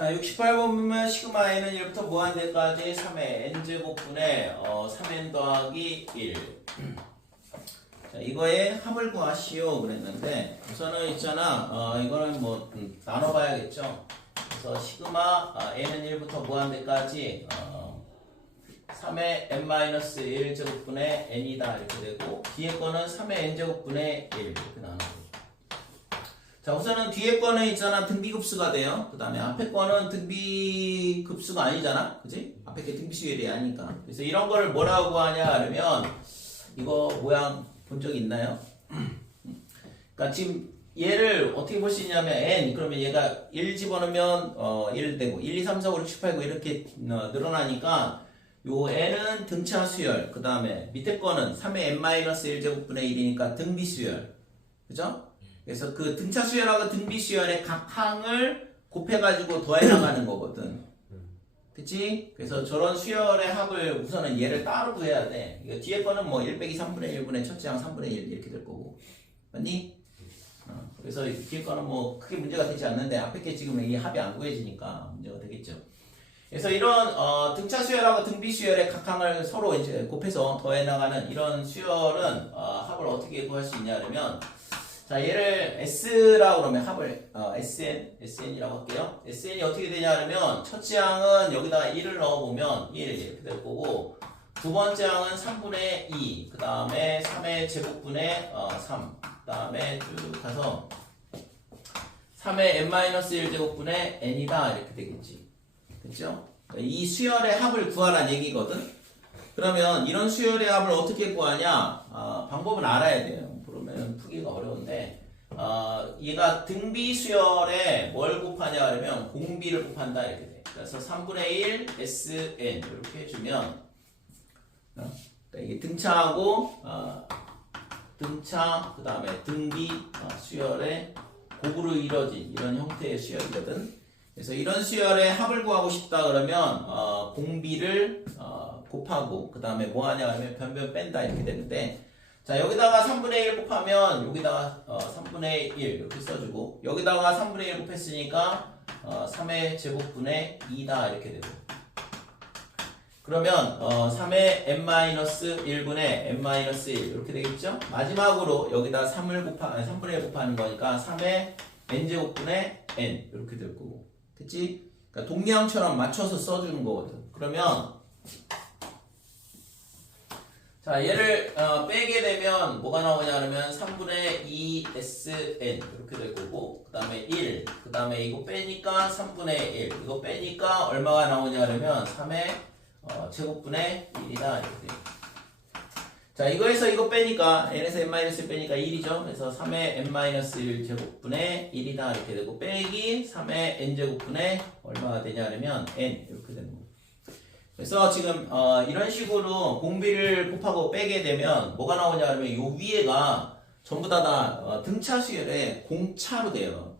자, 68번 보면 시그마 n은 1부터 무한대까지 3의 n제곱분의 3n 더하기 1. 자, 이거의 합을 구하시오 그랬는데 우선은 있잖아. 이거는 뭐 나눠봐야겠죠. 그래서 시그마 n은 1부터 무한대까지 3의 n-1 제곱분의 n이다 이렇게 되고 뒤에 거는 3의 n제곱분의 1 이렇게 나눠. 자, 우선은 뒤에 거는 있잖아 등비급수가 돼요. 그 다음에 앞에 거는 등비급수가 아니잖아, 그지? 앞에 게 등비수열이 아니니까. 그래서 이런 거를 뭐라고 하냐 그러면 이거 모양 본 적 있나요? 그러니까 지금 얘를 어떻게 볼 수 있냐면 n 그러면 얘가 1 집어넣으면 1 되고 1, 2, 3, 4, 5, 6, 7, 8, 9 이렇게 늘어나니까 요 n은 등차 수열, 그 다음에 밑에 거는 3의 n-1 제곱분의 1이니까 등비수열, 그죠? 그래서 그 등차 수열하고 등비 수열의 각 항을 곱해가지고 더해 나가는 거거든. 그치? 그래서 저런 수열의 합을 우선은 얘를 따로 구해야 돼. 이거 뒤에 거는 뭐 1 빼기 3분의 1분의 첫째 항 3분의 1 이렇게 될 거고. 맞니? 그래서 뒤에 거는 뭐 크게 문제가 되지 않는데 앞에 게 지금 이 합이 안 구해지니까 문제가 되겠죠. 그래서 이런 등차 수열하고 등비 수열의 각 항을 서로 이제 곱해서 더해 나가는 이런 수열은 합을 어떻게 구할 수 있냐 그러면 자, 얘를 S라고 그러면 합을 SN이라고 할게요. SN이 어떻게 되냐 하면 첫째 항은 여기다가 1을 넣어보면 1 이렇게 될 거고 두 번째 항은 3분의 2, 그 다음에 3의 제곱분의 3, 그 다음에 쭉 가서 3의 n-1 제곱분의 n이다 이렇게 되겠지. 그렇죠? 이 수열의 합을 구하라는 얘기거든. 그러면 이런 수열의 합을 어떻게 구하냐? 방법은 알아야 돼요. 그러면 푸기가 어려운데 얘가 등비 수열에 뭘 곱하냐 그러면 공비를 곱한다 이렇게 돼. 그래서 3분의 1 SN 이렇게 해주면 그러니까 이게 등차하고 등차 그 다음에 등비 수열의 곱으로 이루어진 이런 형태의 수열이거든. 그래서 이런 수열의 합을 구하고 싶다 그러면 공비를 곱하고 그 다음에 뭐 하냐 하면 변변 뺀다 이렇게 되는데 자, 여기다가 3분의 1 곱하면 여기다가 3분의 1 이렇게 써주고 여기다가 3분의 1 곱했으니까 3의 제곱분의 2다 이렇게 되고 그러면 3의 n-1분의 n-1 이렇게 되겠죠? 마지막으로 여기다 3분의 1 곱하는 거니까 3의 n제곱분의 n 이렇게 될 거고 그치? 그러니까 동량처럼 맞춰서 써주는 거거든. 그러면 자, 얘를 빼게 되면 뭐가 나오냐 그러면 3분의 2SN 이렇게 될 거고 그 다음에 1, 그 다음에 이거 빼니까 3분의 1 이거 빼니까 얼마가 나오냐 그러면 3의 제곱분의 1이다 이렇게 돼요. 자, 이거에서 이거 빼니까 n에서 n-1 빼니까 1이죠. 그래서 3의 n-1 제곱분의 1이다 이렇게 되고 빼기 3의 n제곱분의 얼마가 되냐 그러면 n 이렇게 되는 거예요. 그래서 지금 이런 식으로 공비를 곱하고 빼게 되면 뭐가 나오냐 그러면 요 위에가 전부 다 등차 수열의 공차로 돼요.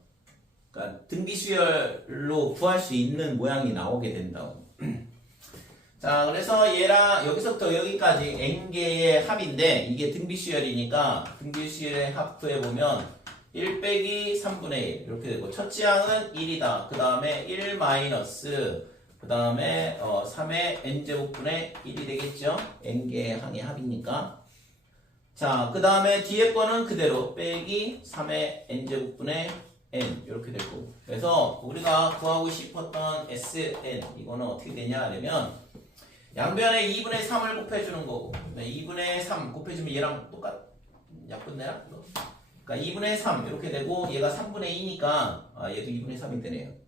그러니까 등비 수열로 구할 수 있는 모양이 나오게 된다고. 자, 그래서 얘랑 여기서부터 여기까지 n개의 합인데 이게 등비 수열이니까 등비 수열의 합 구해보면 1 빼기 3분의 1 이렇게 되고 첫째 항은 1이다. 그 다음에 1 마이너스 그 다음에 3의 n제곱분의 1이 되겠죠? n개의 항의 합이니까. 자, 그 다음에 뒤에 거는 그대로 빼기 3의 n제곱분의 n 이렇게 되고 그래서 우리가 구하고 싶었던 SN 이거는 어떻게 되냐 하면 양변에 2분의 3을 곱해주는 거고 2분의 3 곱해주면 얘랑 약분되나? 그러니까 2분의 3 이렇게 되고 얘가 3분의 2니까 얘도 2분의 3이 되네요.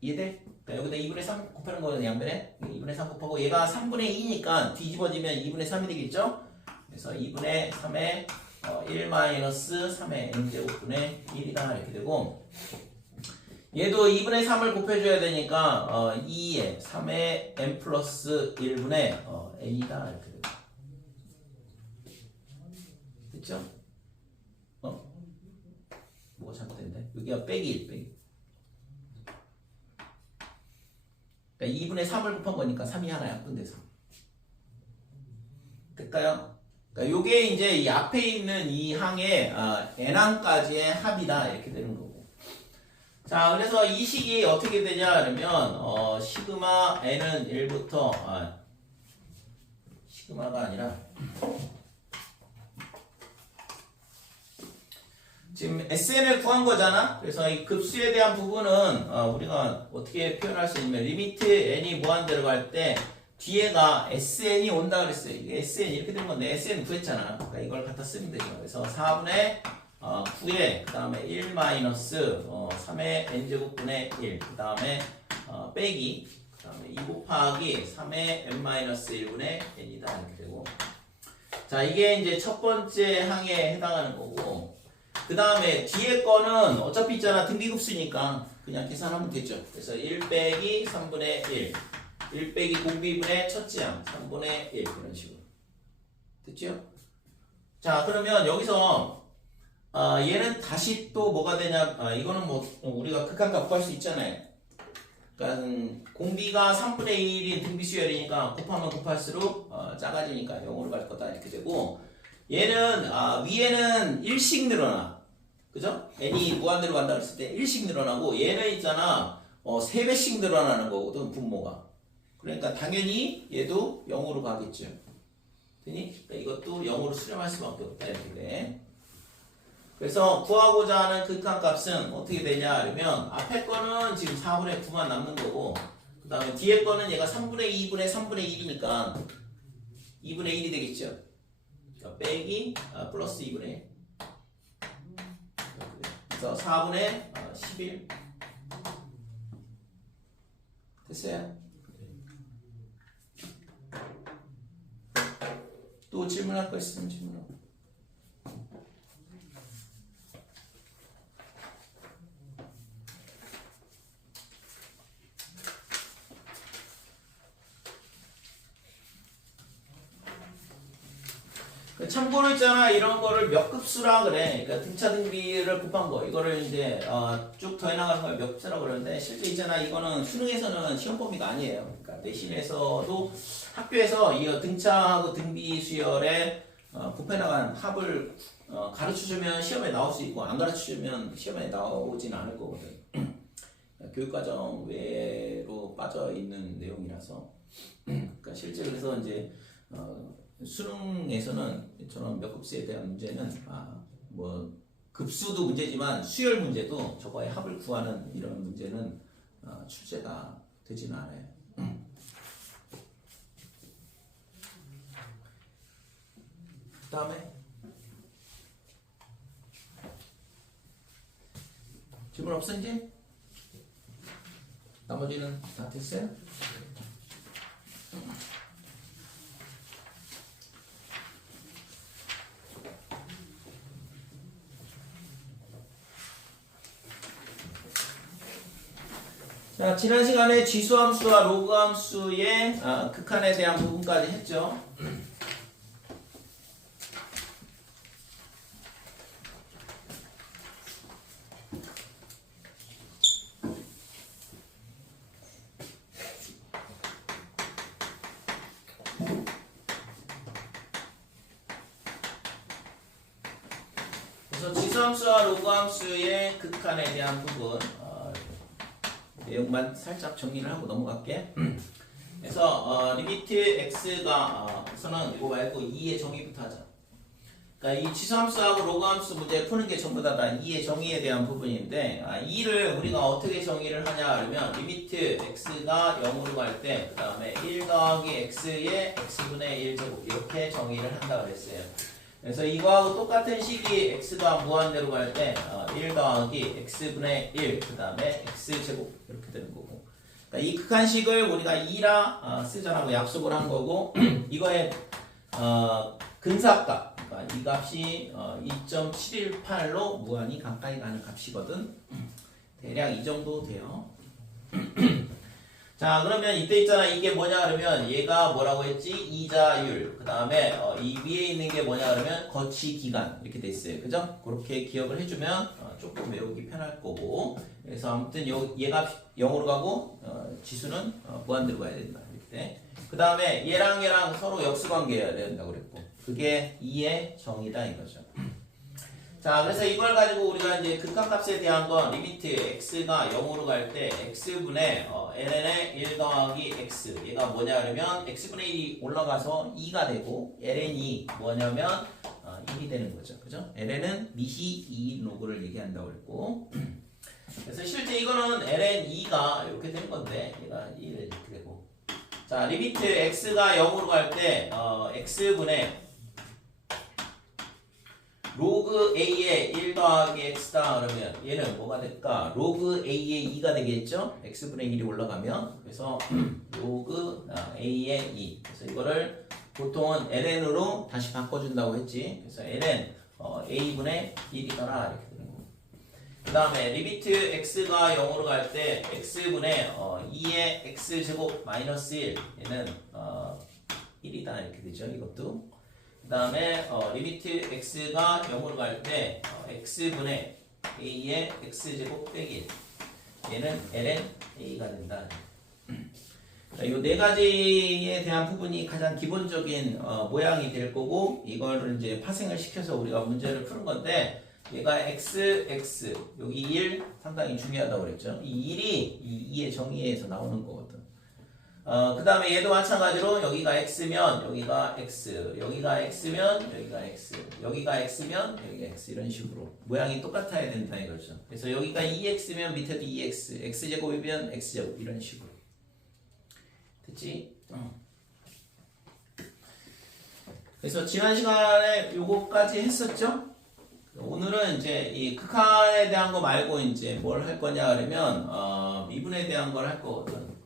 이해돼? 그러니까 여기다 2분의 3 곱하는 거는 양변에 2분의 3 곱하고 얘가 3분의 2니까 뒤집어지면 2분의 3이 되겠죠? 그래서 2분의 3의 1-3의 n제곱분의 1이다 이렇게 되고 얘도 2분의 3을 곱해줘야 되니까 2에 3의 n 플러스 1분의 n이다 이렇게 되고 됐죠? 뭐가 잘못됐는데? 여기가 빼기 1 빼기 그러니까 2분의 3을 곱한 거니까 3이 하나 약분돼서 될까요? 그러니까 요게 이제 이 앞에 있는 이 항의 n항까지의 합이다 이렇게 되는 거고 자, 그래서 이 식이 어떻게 되냐 그러면 시그마 n은 1부터 시그마가 아니라 지금 SN을 구한 거잖아. 그래서 이 급수에 대한 부분은 우리가 어떻게 표현할 수 있냐면 리미트 n이 무한대로 갈 때 뒤에가 SN이 온다 그랬어요. 이게 SN 이렇게 된 건데 SN 구했잖아. 그러니까 이걸 갖다 쓰면 되죠. 그래서 4분의 9에 그 다음에 1 마이너스 3의 n제곱분의 1 그 다음에 빼기 그 다음에 2 곱하기 3의 n 마이너스 1분의 n이다 이렇게 되고 자 이게 이제 첫 번째 항에 해당하는 거고 그 다음에 뒤에 거는 어차피 있잖아 등비급수니까 그냥 계산하면 되죠. 그래서 1 빼기 3분의 1 빼기 공비분의 첫째 항 3분의 1 이런 식으로 됐죠? 자 그러면 여기서 얘는 다시 또 뭐가 되냐 이거는 뭐 우리가 극한값 구할 수 있잖아요. 그러니까 공비가 3분의 1인 등비수열이니까 곱하면 곱할수록 작아지니까 0으로 갈 거다 이렇게 되고 얘는 위에는 1씩 늘어나 그죠? n이 무한대로 간다 그랬을 때 1씩 늘어나고 얘는 있잖아 3배씩 늘어나는 거거든 분모가. 그러니까 당연히 얘도 0으로 가겠죠. 되니? 그러니까 이것도 0으로 수렴할 수밖에 없다 이렇게 돼. 그래서 구하고자 하는 극한값은 어떻게 되냐 그러면 앞에 거는 지금 4분의 9만 남는 거고 그 다음에 뒤에 거는 얘가 3분의 2분의 3분의 1이니까 2분의 1이 되겠죠. 그러니까 빼기 플러스 2분의 1 그래서 4분의 11 됐어요? 또 질문할 거 있으면 질문하고 참고로 있잖아 이런 거를 몇 급수라 그래. 그러니까 등차 등비를 곱한 거 이거를 이제 쭉 더해 나가는 걸 몇 급수라 그러는데 실제 있잖아 이거는 수능에서는 시험 범위가 아니에요. 그러니까 내신에서도 학교에서 이 등차하고 등비 수열에 곱해 나간 합을 가르쳐주면 시험에 나올 수 있고 안 가르쳐주면 시험에 나오진 않을 거거든. 교육과정 외로 빠져 있는 내용이라서 그러니까 실제 그래서 이제 수능에서는 저런 몇 급수에 대한 문제는 뭐 급수도 문제지만 수열 문제도 저거의 합을 구하는 이런 문제는 출제가 되지는 않아요. 그 다음에 질문 없어 이제? 나머지는 다 됐어요? 자, 지난 시간에 지수함수와 로그함수의 극한에 대한 부분까지 했죠. 그래서 지수함수와 로그함수의 극한에 대한 부분 내용만 살짝 정리를 하고 넘어갈게. 그래서 리미트 x가 우선은 이거 말고 2의 정의부터 하자. 그러니까 이 지수함수하고 로그함수 문제 푸는 게 전부 다 2의 정의에 대한 부분인데 2를 우리가 어떻게 정의를 하냐 그러면 리미트 x가 0으로 갈 때 그 다음에 1 더하기 x의 x분의 1제곱 이렇게 정의를 한다 그랬어요. 그래서 이거하고 똑같은 식이 x가 무한대로 갈 때 1 더하기 x분의 1 그 다음에 x제곱 이렇게 되는 거고 그러니까 이 극한식을 우리가 2라 쓰자라고 약속을 한 거고 이거의 근사값 그러니까 이 값이 2.718로 무한히 가까이 가는 값이거든. 대략 이 정도 돼요. 자 그러면 이때 있잖아 이게 뭐냐 그러면 얘가 뭐라고 했지? 이자율 그 다음에 이 위에 있는 게 뭐냐 그러면 거치기간 이렇게 돼 있어요. 그죠? 그렇게 기억을 해주면 조금 외우기 편할 거고 그래서 아무튼 얘가 0으로 가고 지수는 무한대로 가야 된다 이렇게. 그 다음에 얘랑 서로 역수관계여야 된다고 그랬고 그게 2의 정의다 이거죠. 자, 그래서 이걸 가지고 우리가 이제 극한값에 대한 건 리미트 x가 0으로 갈 때 x분의 ln의 1 더하기 x 얘가 뭐냐 그러면 x분의 1이 올라가서 2가 되고 ln이 뭐냐면 1이 되는 거죠. 그죠? ln은 미시 2 로그를 얘기한다고 그랬고 그래서 실제 이거는 ln2가 이렇게 되는 건데 얘가 1 이렇게 되고 자, 리미트 x가 0으로 갈 때 x분의 로그 a의 1 더하기 x다 그러면 얘는 뭐가 될까? 로그 a의 2가 되겠죠? x분의 1이 올라가면 그래서 로그 a의 2 그래서 이거를 보통은 ln으로 다시 바꿔준다고 했지 그래서 ln a분의 1이더라 이렇게 되는 거고 그 다음에 리미트 x가 0으로 갈 때 x분의 2의 x제곱 마이너스 1 얘는 1이다 이렇게 되죠 이것도 그 다음에 리미트 x가 0으로 갈 때 x분의 a의 x제곱 빼기 1 얘는 ln a가 된다. 이 네 가지에 대한 부분이 가장 기본적인 모양이 될 거고 이걸 이제 파생을 시켜서 우리가 문제를 푸는 건데 얘가 x, 여기 1 상당히 중요하다고 그랬죠. 이 1이 이 2의 정의에서 나오는 거거든. 그 다음에 얘도 마찬가지로 여기가 x면 여기가 x, 여기가 x면 여기가 x, 여기가 x면 여기가 x 이런 식으로 모양이 똑같아야 된다 이거죠. 그래서 여기가 2x면 밑에도 2x, x제곱이면 x제곱 이런 식으로 됐지? 그래서 지난 시간에 요거까지 했었죠? 오늘은 이제 이 극한에 대한 거 말고 이제 뭘 할 거냐 그러면 미분에 대한 걸 할 거거든.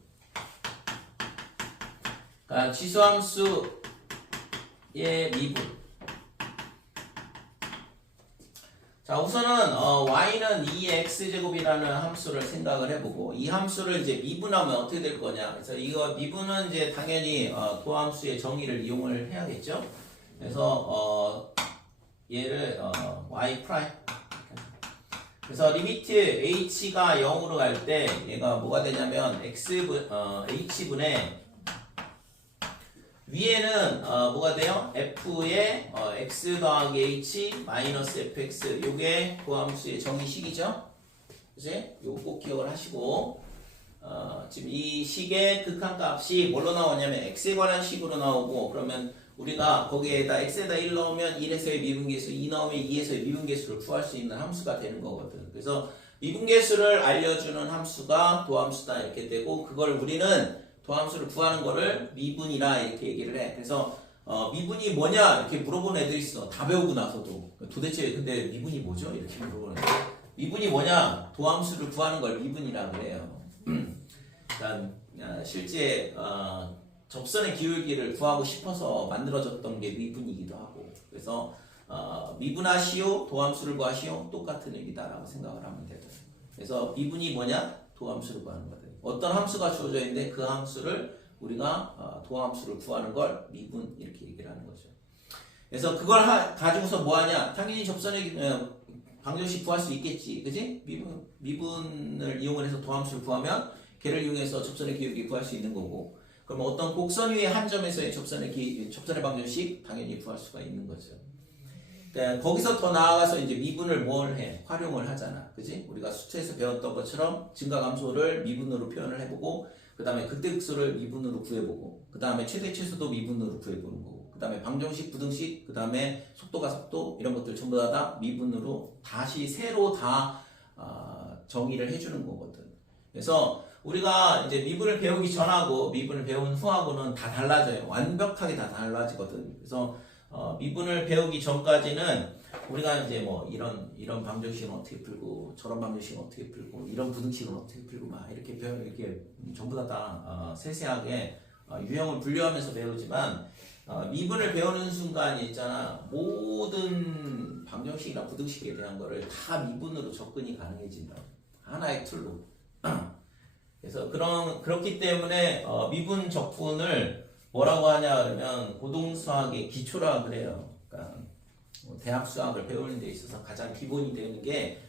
그러니까 지수함수의 미분. 자, 우선은 y는 2x제곱이라는 함수를 생각을 해보고 이 함수를 이제 미분하면 어떻게 될 거냐. 그래서 이거 미분은 이제 당연히 도함수의 정의를 이용을 해야겠죠. 그래서 얘를 y 프라임. 그래서 리미트 h가 0으로 갈 때 얘가 뭐가 되냐면 h분의 위에는 뭐가 돼요? f의 x 더하기 h 마이너스 fx 요게 도함수의 정의식이죠. 그치? 요거 꼭 기억을 하시고 지금 이 식의 극한값이 뭘로 나오냐면 x에 관한 식으로 나오고 그러면 우리가 거기에다 x에다 1 넣으면 1에서의 미분계수 2 넣으면 2에서의 미분계수를 구할 수 있는 함수가 되는 거거든. 그래서 미분계수를 알려주는 함수가 도함수다 이렇게 되고 그걸 우리는 도함수를 구하는 거를 미분이라 이렇게 얘기를 해. 그래서 미분이 뭐냐 이렇게 물어보는 애들이 있어. 다 배우고 나서도 도대체 근데 미분이 뭐죠? 이렇게 물어보는데 미분이 뭐냐? 도함수를 구하는 걸 미분이라 그래요. 그러니까 실제 접선의 기울기를 구하고 싶어서 만들어졌던 게 미분이기도 하고 그래서 미분하시오 도함수를 구하시오 똑같은 얘기다라고 생각을 하면 되죠. 그래서 미분이 뭐냐? 도함수를 구하는 거다. 어떤 함수가 주어져 있는데 그 함수를 우리가 도함수를 구하는 걸 미분 이렇게 얘기를 하는 거죠. 그래서 그걸 가지고서 뭐 하냐? 당연히 접선의 방정식 구할 수 있겠지. 그지? 미분을 이용을 해서 도함수를 구하면 걔를 이용해서 접선의 기울기 구할 수 있는 거고 그럼 어떤 곡선 위의 한 점에서의 접선의 방정식 당연히 구할 수가 있는 거죠. 그러니까 거기서 더 나아가서 이제 미분을 뭘 해? 활용을 하잖아. 그지? 우리가 수트에서 배웠던 것처럼 증가감소를 미분으로 표현을 해보고 그 다음에 극대극소를 미분으로 구해보고 그 다음에 최대 최소도 미분으로 구해보는 거고 그 다음에 방정식, 부등식, 그 다음에 속도가 속도 이런 것들 전부 다 미분으로 다시 새로 다 정의를 해주는 거거든. 그래서 우리가 이제 미분을 배우기 전하고 미분을 배운 후하고는 다 달라져요. 완벽하게 다 달라지거든. 그래서 미분을 배우기 전까지는 우리가 이제 뭐 이런 방정식은 어떻게 풀고 저런 방정식은 어떻게 풀고 이런 부등식은 어떻게 풀고 막 이렇게 전부 다 세세하게 유형을 분류하면서 배우지만 미분을 배우는 순간이 있잖아. 모든 방정식이나 부등식에 대한 거를 다 미분으로 접근이 가능해진다. 하나의 툴로. 그래서 그렇기 때문에 미분 적분을 뭐라고 하냐 그러면 고등수학의 기초라 그래요. 그러니까 대학 수학을 배우는 데 있어서 가장 기본이 되는 게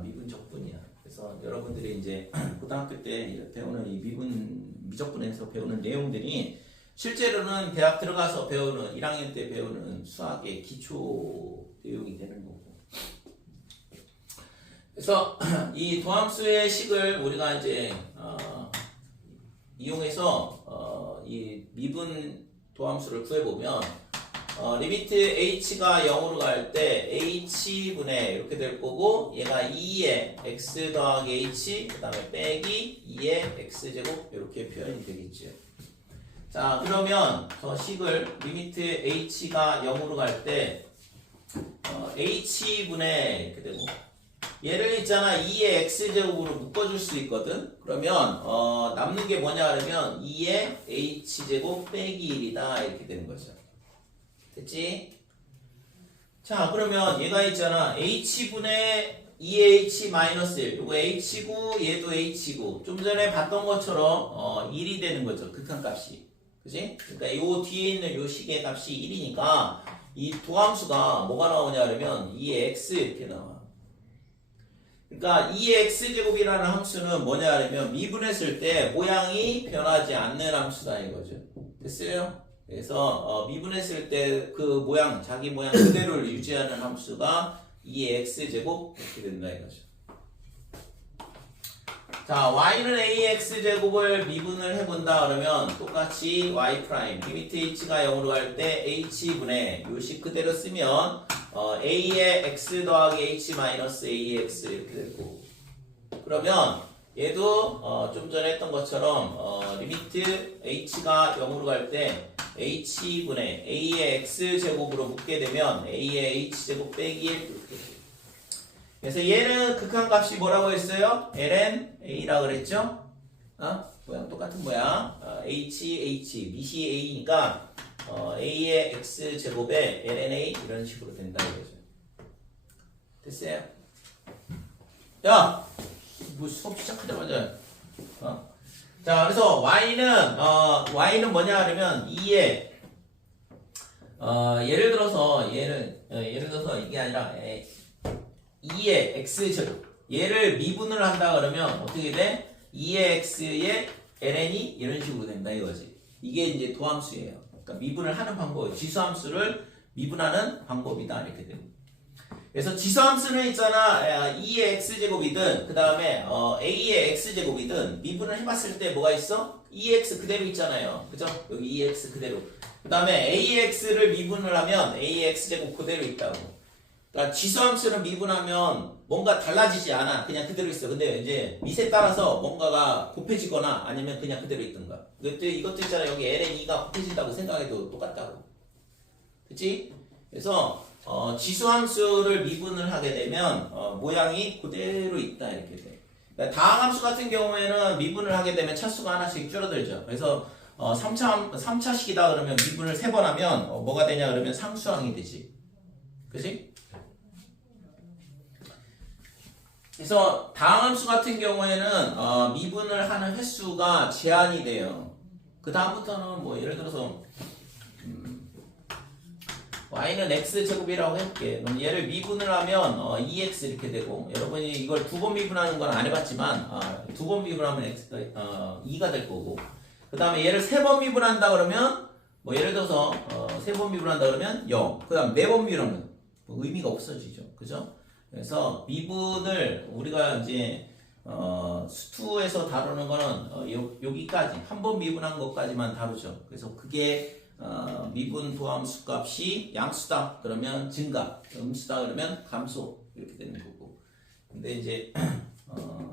미분 적분이야. 그래서 여러분들이 이제 고등학교 때 배우는 이 미적분에서 배우는 내용들이 실제로는 대학 들어가서 배우는 1학년 때 배우는 수학의 기초 내용이 되는 거고. 그래서 이 도함수의 식을 우리가 이제 이용해서 이 미분 도함수를 구해보면 리미트 h가 0으로 갈 때 h분의 이렇게 될 거고 얘가 2의 x 더하기 h 그 다음에 빼기 2의 x제곱 이렇게 표현이 되겠죠. 자 그러면 저 식을 리미트 h가 0으로 갈 때 h분의 이렇게 되고 얘를 있잖아 2의 x제곱으로 묶어줄 수 있거든. 그러면 남는 게 뭐냐 그러면 2의 h제곱 빼기 1이다 이렇게 되는 거죠. 됐지? 자 그러면 얘가 있잖아 h분의 2h 마이너스 1 요거 h고 얘도 h고 좀 전에 봤던 것처럼 1이 되는 거죠. 극한값이. 그치? 그러니까 요 뒤에 있는 요 식의 값이 1이니까 이 도함수가 뭐가 나오냐 그러면 2x 이렇게 나와. 그러니까 2x제곱이라는 함수는 뭐냐 그러면 미분했을 때 모양이 변하지 않는 함수다 이거죠. 됐어요? 그래서 미분했을 때 그 모양 자기 모양 그대로를 유지하는 함수가 2x제곱 이렇게 된다 이거죠. 자 y는 ax제곱을 미분을 해본다 그러면 똑같이 y 프라임 리미트 h가 0으로 갈 때 h분의 요식 그대로 쓰면 a의 x 더하기 h 마이너스 ax 이렇게 되고 그러면 얘도 좀 전에 했던 것처럼 리미트 h가 0으로 갈 때 h분의 a의 x제곱으로 묶게 되면 a의 h제곱 빼기 1 이렇게 돼요. 그래서 얘는 극한값이 뭐라고 했어요? ln a라고 그랬죠? 모양 똑같은 모양 h 밑이 a니까 a의 x제곱에 ln a 이런 식으로 된다 이거죠. 됐어요? 야! 뭐 수업 시작하자마자 자 그래서 y는 뭐냐 하면 2에 예를 들어서 이게 아니라 2의 x제곱 얘를 미분을 한다 그러면 어떻게 돼? 2의 x의 ln이 이런 식으로 된다 이거지. 이게 이제 도함수예요. 그러니까 미분을 하는 방법, 지수함수를 미분하는 방법이다 이렇게 됩니다. 그래서 지수함수는 있잖아 2의 x제곱이든 그 다음에 a의 x제곱이든 미분을 해봤을 때 뭐가 있어? 2x 그대로 있잖아요. 그죠? 여기 2x 그대로. 그 다음에 ax를 미분을 하면 a의 x제곱 그대로 있다고. 그러니까 지수함수는 미분하면 뭔가 달라지지 않아. 그냥 그대로 있어. 근데 이제 밑에 따라서 뭔가가 곱해지거나 아니면 그냥 그대로 있던가. 이것도 있잖아. 여기 ln2가 곱해진다고 생각해도 똑같다고. 그치? 그래서 지수함수를 미분을 하게 되면 모양이 그대로 있다 이렇게 돼. 그러니까 다항함수 같은 경우에는 미분을 하게 되면 차수가 하나씩 줄어들죠. 그래서 3차식이다 그러면 미분을 3번 하면 뭐가 되냐 그러면 상수항이 되지. 그치? 그래서 다항함수 같은 경우에는 미분을 하는 횟수가 제한이 돼요. 그 다음부터는 뭐 예를 들어서 y는 x제곱이라고 해볼게. 그럼 얘를 미분을 하면 2x 이렇게 되고 여러분이 이걸 2번 미분하는 건 안 해봤지만 2번 미분하면 x가 2가 될 거고 그 다음에 얘를 3번 미분한다 그러면 뭐 예를 들어서 3번 미분한다 그러면 0. 그 다음 4번 미분하면 뭐 의미가 없어지죠. 그죠? 그래서 미분을 우리가 이제 수투에서 다루는 거는 여기까지 한 번 미분한 것까지만 다루죠. 그래서 그게 미분 도함수 값이 양수다 그러면 증가, 음수다 그러면 감소 이렇게 되는 거고. 근데 이제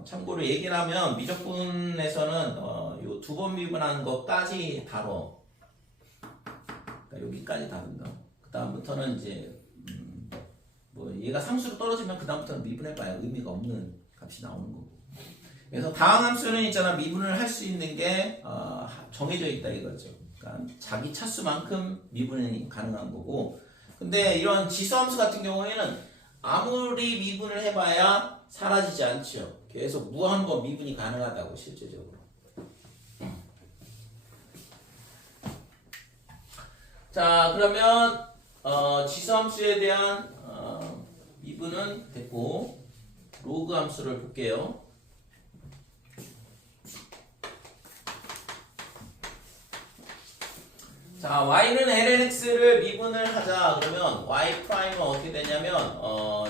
참고로 얘기를 하면 미적분에서는 요 2번 미분한 것까지 다뤄. 그러니까 여기까지 다룬다. 그 다음부터는 이제 뭐 얘가 상수로 떨어지면 그 다음부터는 미분해봐야 의미가 없는 값이 나오는 거고. 그래서 다항함수는 있잖아 미분을 할 수 있는 게 정해져 있다 이거죠. 그러니까 자기 차수만큼 미분이 가능한 거고. 근데 이런 지수함수 같은 경우에는 아무리 미분을 해봐야 사라지지 않죠. 계속 무한번 미분이 가능하다고 실제적으로. 자 그러면 지수함수에 대한 미분은 됐고 로그 함수를 볼게요. 자, y는 lnx를 미분을 하자. 그러면 y 프라임은 어떻게 되냐면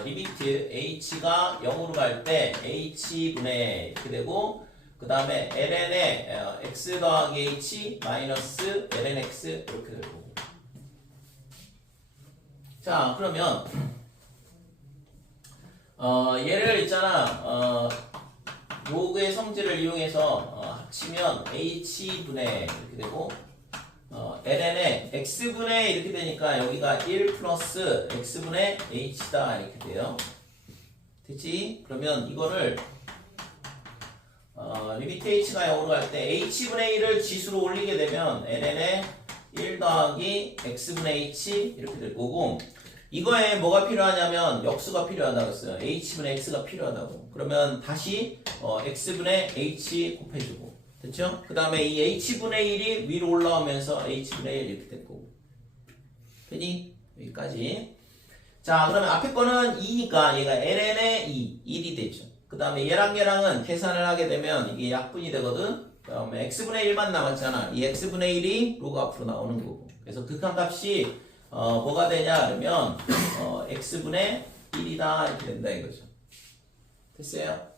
리미트 h가 0으로 갈 때 h분의 이렇게 되고 그 다음에 ln의 x 더하기 h 마이너스 lnx 이렇게 되고. 자, 그러면 얘를 있잖아. 로그의 성질을 이용해서 합치면 h분의 이렇게 되고 ln의 x분의 이렇게 되니까 여기가 1 플러스 x분의 h다 이렇게 돼요. 됐지? 그러면 이거를 리미트 h가 0으로 갈 때 h분의 1을 지수로 올리게 되면 ln의 1 더하기 x분의 h 이렇게 될 거고 이거에 뭐가 필요하냐면 역수가 필요하다고 했어요. h분의 x가 필요하다고. 그러면 다시 x분의 h 곱해주고 됐죠? 그 다음에 이 h분의 1이 위로 올라오면서 h분의 1 이렇게 될 거고 됐니? 여기까지. 자, 그러면 앞에 거는 2니까 얘가 ln의 1이 되죠. 그 다음에 얘랑은 계산을 하게 되면 이게 약분이 되거든. 그 다음에 x분의 1만 남았잖아. 이 x분의 1이 로그 앞으로 나오는 거고. 그래서 극한값이 뭐가 되냐 그러면 x분의 1이다 이렇게 된다 이거죠. 됐어요?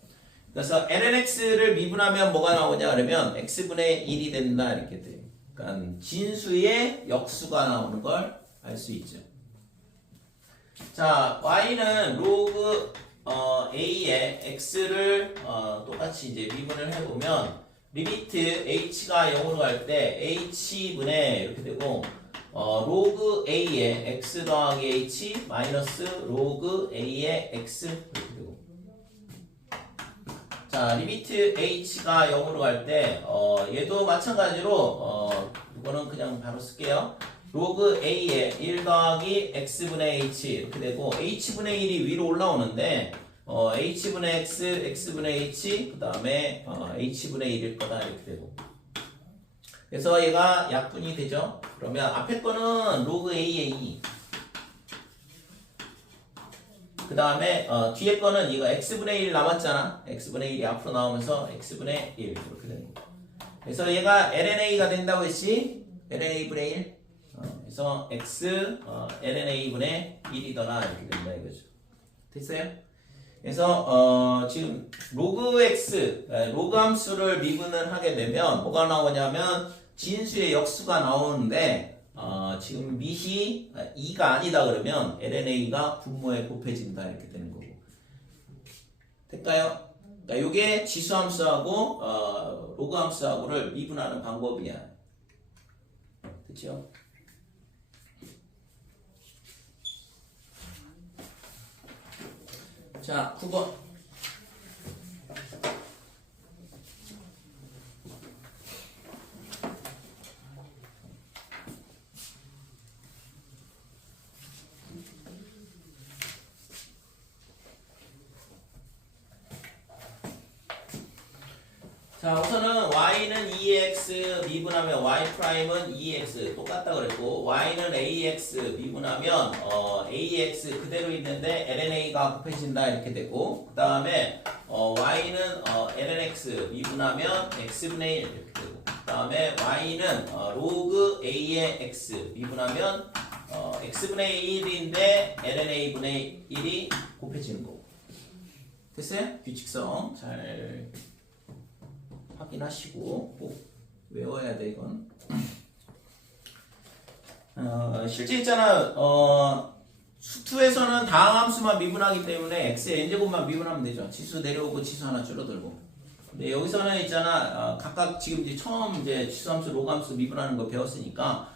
그래서 lnx를 미분하면 뭐가 나오냐 그러면 x분의 1이 된다 이렇게 돼요. 그러니까 진수의 역수가 나오는 걸 알 수 있죠. 자, y는 로그 a의 x를 똑같이 이제 미분을 해보면 리미트 h가 0으로 갈 때 h분의 이렇게 되고 로그 a의 x 더하기 h 마이너스 로그 a의 x 이렇게 되고 자, 리미트 h가 0으로 갈 때 얘도 마찬가지로 이거는 그냥 바로 쓸게요. 로그 a의 1 더하기 x분의 h 이렇게 되고 h분의 1이 위로 올라오는데 h분의 x, x분의 h 그 다음에 h분의 1일 거다 이렇게 되고 그래서 얘가 약분이 되죠. 그러면 앞에 거는 로그 a의 2 그 다음에 뒤에 거는 이거 x분의 1 남았잖아. x분의 1이 앞으로 나오면서 x분의 1 이렇게 되는 거. 그래서 얘가 lna가 된다고 했지. lna분의 1 그래서 x lna분의 1이더라 이렇게 된다 이거죠. 됐어요? 그래서 지금 로그 x 로그 함수를 미분을 하게 되면 뭐가 나오냐면 진수의 역수가 나오는데 지금 밑이 2가 아니다 그러면 lna가 분모에 곱해진다 이렇게 되는 거고 될까요? 그러니까 요게 지수 함수하고 로그 함수하고를 미분하는 방법이야. 그렇죠? 자, 9번. 자, 우선은 y는 2x 미분하면 y 프라임은 2x 똑같다 그랬고 y는 ax 미분하면 ax 그대로 있는데 lna가 곱해진다 이렇게 되고 그 다음에 y는 lnx 미분하면 x분의 1 이렇게 되고 그 다음에 y는 로그 a의 x 미분하면 x분의 1인데 lna분의 1이 곱해지는 거고 됐어요? 규칙성 잘 확인하시고 꼭 외워야 돼 이건. 실제 있잖아 수투에서는 다항 함수만 미분하기 때문에 x의 n제곱만 미분하면 되죠. 지수 내려오고 지수 하나 줄어들고. 근데 여기서는 있잖아 각각 지금 이제 처음 이제 지수 함수 로그 함수 미분하는 거 배웠으니까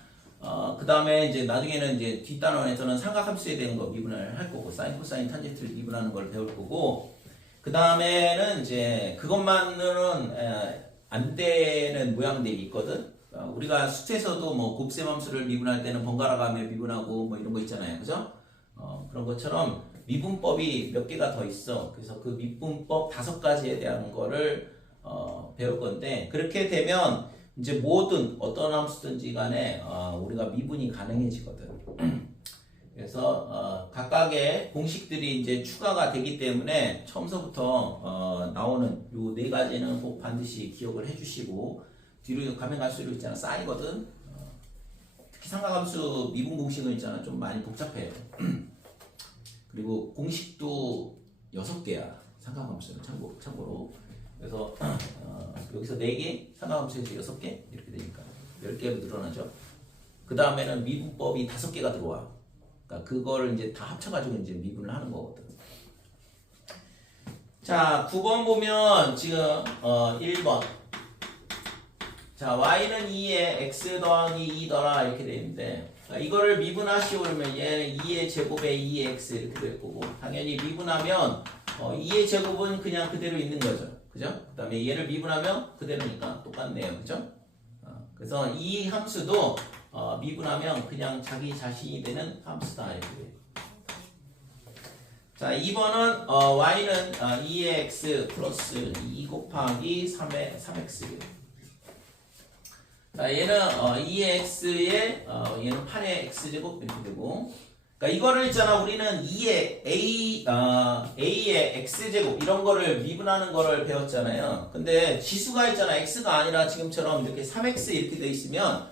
그 다음에 이제 나중에는 이제 뒷단원에서는 삼각함수에 대한 거 미분을 할 거고 사인 코사인 탄젠트를 미분하는 걸 배울 거고 그 다음에는 이제 그것만으로는 안 되는 모양들이 있거든. 우리가 수트에서도 뭐 곱셈함수를 미분할 때는 번갈아 가며 미분하고 뭐 이런 거 있잖아요, 그죠? 그런 것처럼 미분법이 몇 개가 더 있어. 그래서 그 미분법 5가지에 대한 거를 배울 건데 그렇게 되면 이제 모든 어떤 함수든지 간에 우리가 미분이 가능해지거든. 그래서 각각의 공식들이 이제 추가가 되기 때문에 처음서부터 나오는 요 4가지는 꼭 반드시 기억을 해주시고 뒤로 가면 갈수록 있잖아 쌓이거든. 특히 삼각함수 미분 공식은 있잖아 좀 많이 복잡해. 그리고 공식도 6개야 삼각함수는 참고로. 그래서 여기서 4개, 삼각함수에서 6개 이렇게 되니까 10개로 늘어나죠. 그 다음에는 미분법이 5개가 들어와. 그러니까 그거를 이제 다 합쳐가지고 이제 미분을 하는 거거든. 자, 9번 보면 지금 1번. 자, y는 2에 x 더하기 2더라 이렇게 되어 있는데 이거를 미분하시오 그러면 얘는 2의 제곱에 2의 x 이렇게 될 거고 당연히 미분하면 2의 제곱은 그냥 그대로 있는 거죠. 그죠? 그 다음에 얘를 미분하면 그대로니까 똑같네요. 그죠? 그래서 이 함수도 미분하면 그냥 자기 자신이 되는 함수다 이렇게 돼요. 자, 2번은 y는 2의 x 플러스 2 곱하기 3의 3x. 자, 얘는 2의 x에 얘는 8의 x제곱 이렇게 되고. 그러니까 이거를 있잖아 우리는 2의 a의 x제곱 이런 거를 미분하는 거를 배웠잖아요. 근데 지수가 있잖아. x가 아니라 지금처럼 이렇게 3x 이렇게 돼 있으면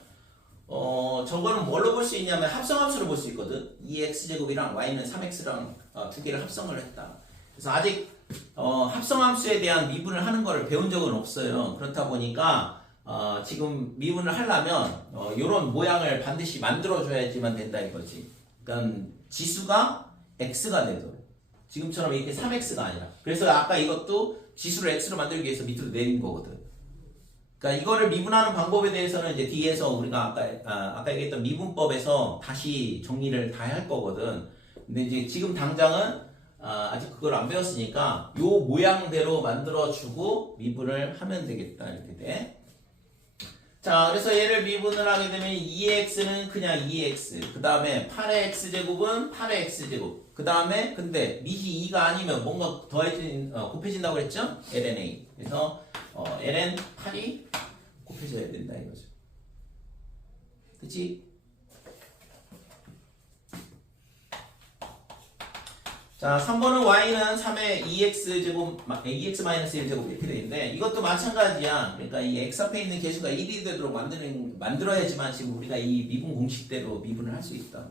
저거는 뭘로 볼 수 있냐면 합성함수로 볼 수 있거든. 2x제곱이랑 y는 3x랑 두 개를 합성을 했다. 그래서 아직 합성함수에 대한 미분을 하는 거를 배운 적은 없어요. 그렇다 보니까 지금 미분을 하려면 이런 모양을 반드시 만들어줘야지만 된다 이거지. 그러니까 지수가 x가 돼도 지금처럼 이렇게 3x가 아니라. 그래서 아까 이것도 지수를 x로 만들기 위해서 밑으로 내린 거거든. 그러니까 이거를 미분하는 방법에 대해서는 이제 뒤에서 우리가 아까 얘기했던 미분법에서 다시 정리를 다 할 거거든. 근데 이제 지금 당장은 아직 그걸 안 배웠으니까 요 모양대로 만들어주고 미분을 하면 되겠다 이렇게 돼. 자, 그래서 얘를 미분을 하게 되면 2x는 그냥 2x. 그 다음에 8의 x제곱은 8의 x제곱. 그 다음에 근데 밑이 2가 아니면 뭔가 곱해진다고 그랬죠? lna. 그래서 ln 8이 곱해져야 된다 이거죠. 그치? 자, 3번은 y는 3의 2x제곱, 2x-1제곱 이렇게 되어 있는데 이것도 마찬가지야. 그러니까 이 x 앞에 있는 계수가 1이 되도록 만들어야지만 지금 우리가 이 미분 공식대로 미분을 할 수 있다.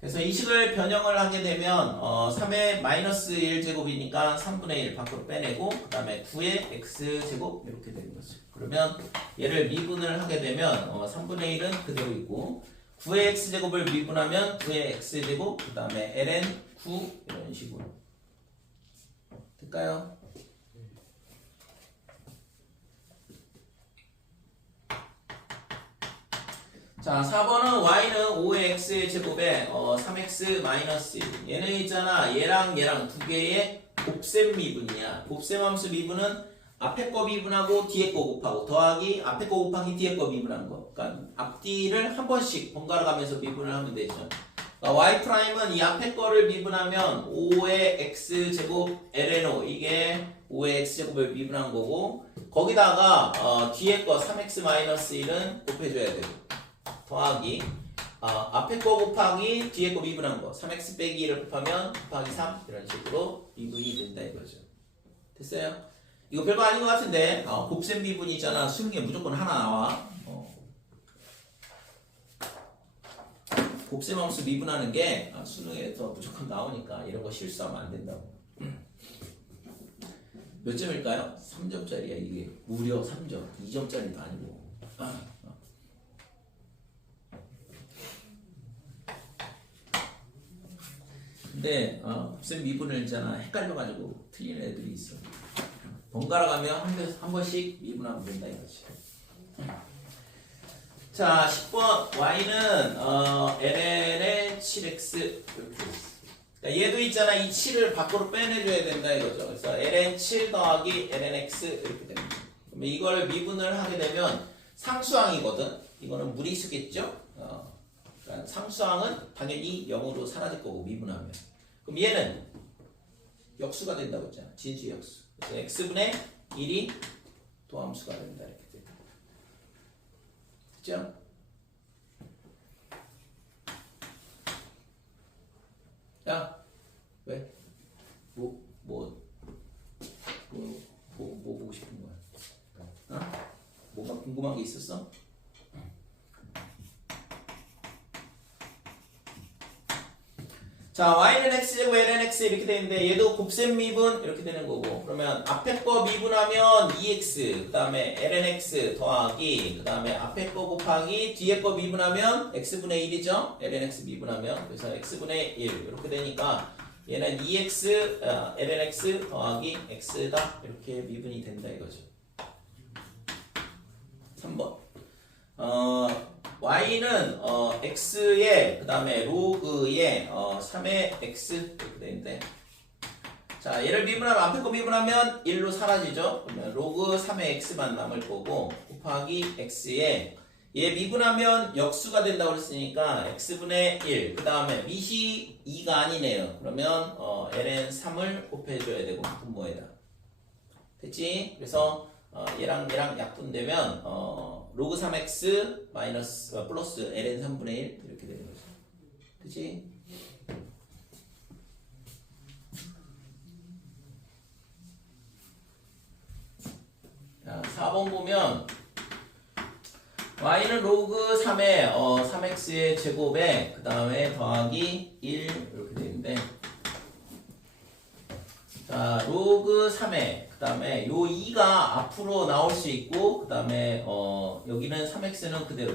그래서 이 식을 변형을 하게 되면 3의 마이너스 1제곱이니까 3분의 1 밖으로 빼내고 그 다음에 9의 x제곱 이렇게 되는 거죠. 그러면 얘를 미분을 하게 되면 3분의 1은 그대로 있고 9의 x제곱을 미분하면 9의 x제곱 그 다음에 ln 9 이런 식으로 될까요? 자, 4번은 y는 5의 x의 제곱에 3x 마이너스 1. 얘는 있잖아 얘랑 얘랑 두 개의 곱셈 미분이야. 곱셈 함수 미분은 앞에 거 미분하고 뒤에 거 곱하고 더하기 앞에 거 곱하기 뒤에 거 미분한 거. 그러니까 앞뒤를 한 번씩 번갈아 가면서 미분을 하면 되죠. 그러니까 y''은 이 앞에 거를 미분하면 5의 x제곱 ln5 이게 5의 x제곱을 미분한 거고 거기다가 뒤에 거 3x-1은 곱해줘야 되고 더하기 앞에 거 곱하기 뒤에 거 미분한 거 3x 빼기 1을 곱하면 곱하기 3 이런 식으로 미분이 된다 이거죠. 됐어요? 이거 별거 아닌 것 같은데 곱셈 미분이잖아. 수능에 무조건 하나 나와. 곱셈 함수 미분하는 게 수능에서 무조건 나오니까 이런 거 실수하면 안 된다고. 몇 점일까요? 3점짜리야 이게. 무려 3점. 2점짜리도 아니고. 근데 곱셈 미분을 있잖아 헷갈려가지고 틀리는 애들이 있어. 번갈아 가면 한 번씩 미분하면 된다 이거지. 자, 10번 y는 ln의 7x 이렇게 있어. 그러니까 얘도 있잖아 이 7을 밖으로 빼내줘야 된다 이거죠. 그래서 ln 7 더하기 lnx 이렇게 됩니다. 그러면 이걸 미분을 하게 되면 상수항이거든. 이거는 무리수겠죠. 그러니까 상수항은 당연히 0으로 사라질 거고 미분하면. 그럼 얘는 역수가 된다고 했잖아. 진수 역수. 그래서 x분의 1이 도함수가 된다 이렇게 됩니다. 됐죠? 야, 왜? 뭐 보고 싶은 거야? 뭔가 궁금한 게 있었어? 자, y는 x제곱 ln x 이렇게 되는데 얘도 곱셈 미분 이렇게 되는 거고 그러면 앞에 거 미분하면 2x 그 다음에 ln x 더하기 그 다음에 앞에 거 곱하기 뒤에 거 미분하면 x분의 1이죠. ln x 미분하면 그래서 x분의 1 이렇게 되니까 얘는 2x ln x 더하기 x다 이렇게 미분이 된다 이거죠. 3번 y는 x에 그 다음에 로그에 3의 x 이렇게 되는데 자 얘를 미분하면 앞에 거 미분하면 1로 사라지죠. 그러면 로그 3의 x만 남을 거고 곱하기 x에 얘 미분하면 역수가 된다고 그랬으니까 x분의 1 그 다음에 밑이 2가 아니네요. 그러면 ln 3을 곱해줘야 되고 분모에다 됐지? 그래서 얘랑 약분되면 로그 3x 마이너스 플러스 ln 3분의 1 이렇게 되는 거죠. 그치? 자, 4번 보면 y는 로그 3의 3x의 제곱에 그 다음에 더하기 1 이렇게 되는데 자 로그 3의 그 다음에 요 2가 앞으로 나올 수 있고 그 다음에 여기는 3x는 그대로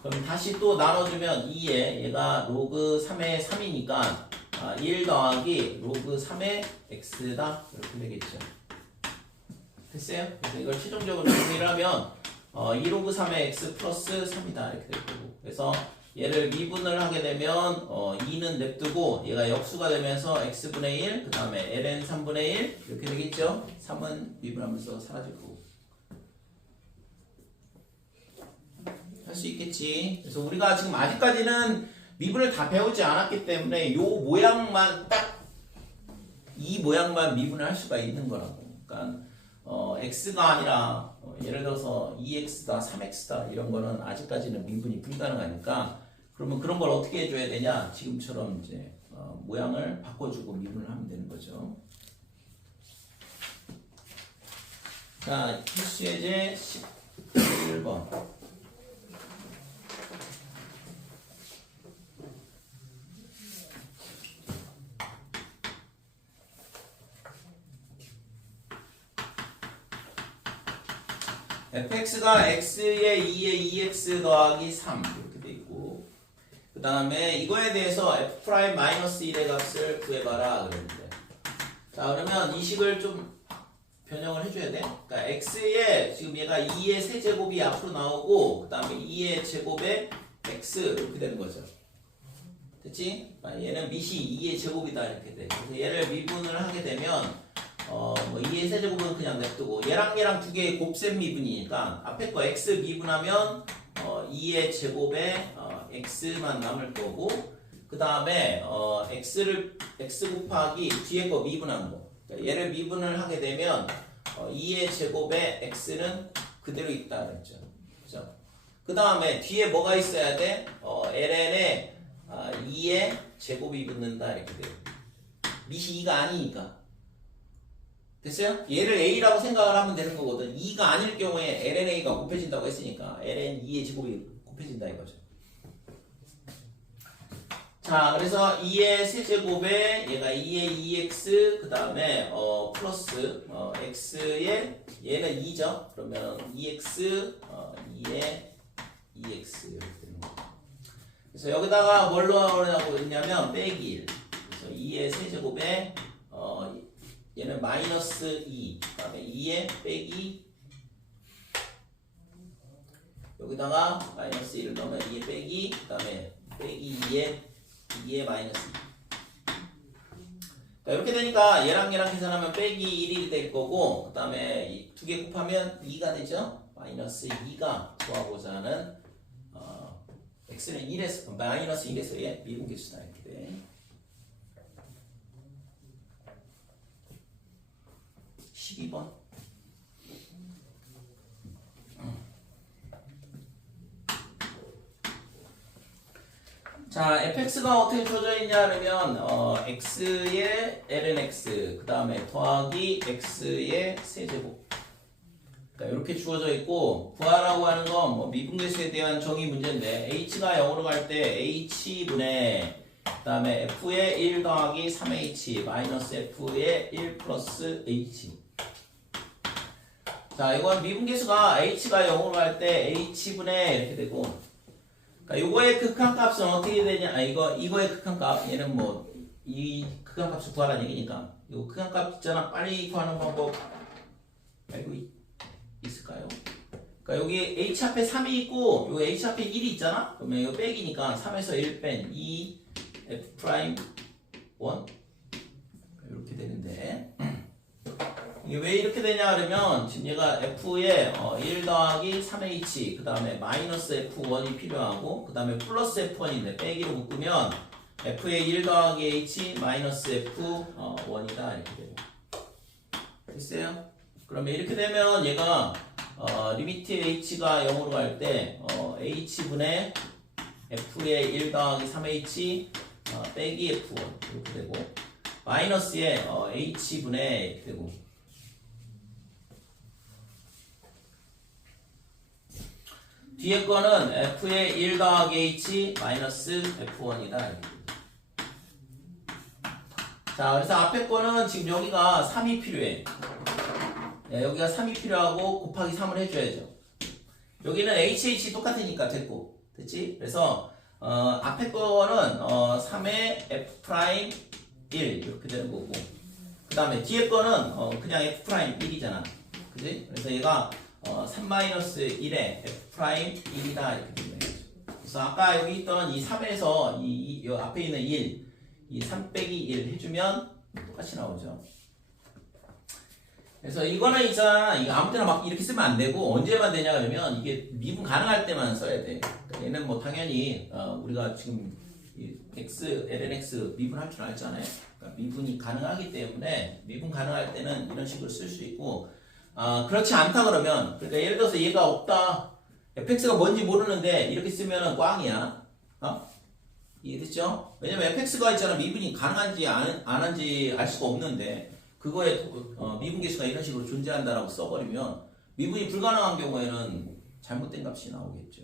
그럼 다시 또 나눠주면 2에 얘가 로그 3의 3이니까 1 더하기 로그 3의 x다 이렇게 되겠죠. 됐어요? 그래서 이걸 최종적으로 정리를 하면 2 로그 3의 x 플러스 3이다 이렇게 될 거고 그래서 얘를 미분을 하게 되면 2는 냅두고 얘가 역수가 되면서 x분의 1 그 다음에 ln 3분의 1 이렇게 되겠죠. 3은 미분하면서 사라질 거고 할 수 있겠지. 그래서 우리가 지금 아직까지는 미분을 다 배우지 않았기 때문에 요 모양만 딱 이 모양만 미분을 할 수가 있는 거라고. 그러니까 x가 아니라 예를 들어서 2x다 3x다 이런 거는 아직까지는 미분이 불가능하니까 그러면 그런 걸 어떻게 해줘야 되냐 지금처럼 이제 모양을 바꿔주고 미분을 하면 되는 거죠. 자 필수예제 11번 fx가 x에 2에 2x 더하기 3 이렇게 돼 있고 그 다음에 이거에 대해서 f'-1의 값을 구해봐라 그랬는데 자 그러면 이 식을 좀 변형을 해줘야 돼. 그러니까 x에 지금 얘가 2의 세제곱이 앞으로 나오고 그 다음에 2의 제곱에 x 이렇게 되는 거죠. 됐지? 얘는 밑이 2의 제곱이다 이렇게 돼. 그래서 얘를 미분을 하게 되면 2의 세제곱은 그냥 냅두고 얘랑 두 개의 곱셈 미분이니까 앞에 거 x 미분하면 2의 제곱에 x만 남을 거고 그 다음에 x 곱하기 뒤에 거 미분한 거 그러니까 얘를 미분을 하게 되면 2의 제곱에 x는 그대로 있다 그랬죠. 그죠? 그 다음에 뒤에 뭐가 있어야 돼? ln에 2의 제곱이 붙는다 이렇게 돼요. 밑이 2가 아니니까 됐어요? 얘를 a라고 생각을 하면 되는 거거든. 2가 아닐 경우에 lna가 곱해진다고 했으니까 ln 2의 제곱이 곱해진다 이거죠. 자 그래서 2의 세제곱에 얘가 2의 2x 그 다음에 플러스 x에 얘는 2죠. 그러면 2x 2의 2x 이렇게 되는 거죠. 그래서 여기다가 뭘로 하려고 했냐면 빼기 1 그래서 2의 세제곱에 얘는 마이너스 2 그 다음에 2에 빼기 여기다가 마이너스 1을 넣으면 2에 빼기 그 다음에 빼기 2에 마이너스 2 자, 이렇게 되니까 얘랑 계산하면 빼기 1이 될 거고 그 다음에 두 개 곱하면 2가 되죠. 마이너스 2가 구하고자 하는 x는 1에서 마이너스 1에서의 미분계수다 이렇게 돼. 12번 자 fx가 어떻게 주어져 있냐 그러면 x의 ln x 그 다음에 더하기 x의 세제곱 이렇게 주어져 있고 구하라고 하는 건 뭐 미분계수에 대한 정의 문제인데 h가 0으로 갈 때 h분의 다음에 f의 1 더하기 3h 마이너스 f의 1 플러스 h. 자, 이건 미분계수가 h가 0으로 갈 때 h분의 이렇게 되고, 그러니까 요거의 극한값은 어떻게 되냐? 아, 이거의 극한값, 얘는 뭐 이 극한값을 구하라는 얘기니까, 요 극한값 있잖아. 빨리 구하는 방법 알고 있을까요? 그러니까 여기 h 앞에 3이 있고, 요 h 앞에 1이 있잖아. 그러면 이거 빼기니까 3에서 1 뺀 2 f 프라임 1 이렇게 되는데. 이게 왜 이렇게 되냐 그러면 지금 얘가 f에 1 더하기 3h 그 다음에 마이너스 f1이 필요하고 그 다음에 플러스 f1인데 빼기로 묶으면 f의 1 더하기 h 마이너스 f1이다 이렇게 되고 됐어요? 그러면 이렇게 되면 얘가 리미트 h가 0으로 갈 때 h분의 f의 1 더하기 3h 빼기 f1 이렇게 되고 마이너스에 h분의 이렇게 되고 뒤에 거는 f의 1 더하기 h 마이너스 f1이다. 자, 그래서 앞에 거는 지금 여기가 3이 필요해. 여기가 3이 필요하고 곱하기 3을 해줘야죠. 여기는 hh 똑같으니까 됐고. 됐지? 그래서 앞에 거는 3의 f 프라임 1 이렇게 되는 거고 그 다음에 뒤에 거는 그냥 f 프라임 1이잖아. 그지? 그래서 얘가 3-1의 f 프라임 1이다 이렇게 되는 거죠. 그래서 아까 여기 있던 이 3에서 이 앞에 있는 1, 이 3 빼기 1 해주면 똑같이 나오죠. 그래서 이거는 있잖아. 이거 아무 때나 막 이렇게 쓰면 안 되고 언제만 되냐 그러면 이게 미분 가능할 때만 써야 돼. 그러니까 얘는 뭐 당연히 우리가 지금 x, lnx 미분할 줄 알잖아요. 그러니까 미분이 가능하기 때문에 미분 가능할 때는 이런 식으로 쓸 수 있고 그렇지 않다 그러면 그러니까 예를 들어서 얘가 없다 fx가 뭔지 모르는데 이렇게 쓰면은 꽝이야. 이해됐죠? 왜냐면 fx가 있잖아 미분이 가능한지 안 한지 알 수가 없는데 그거에 미분계수가 이런 식으로 존재한다라고 써버리면 미분이 불가능한 경우에는 잘못된 값이 나오겠죠.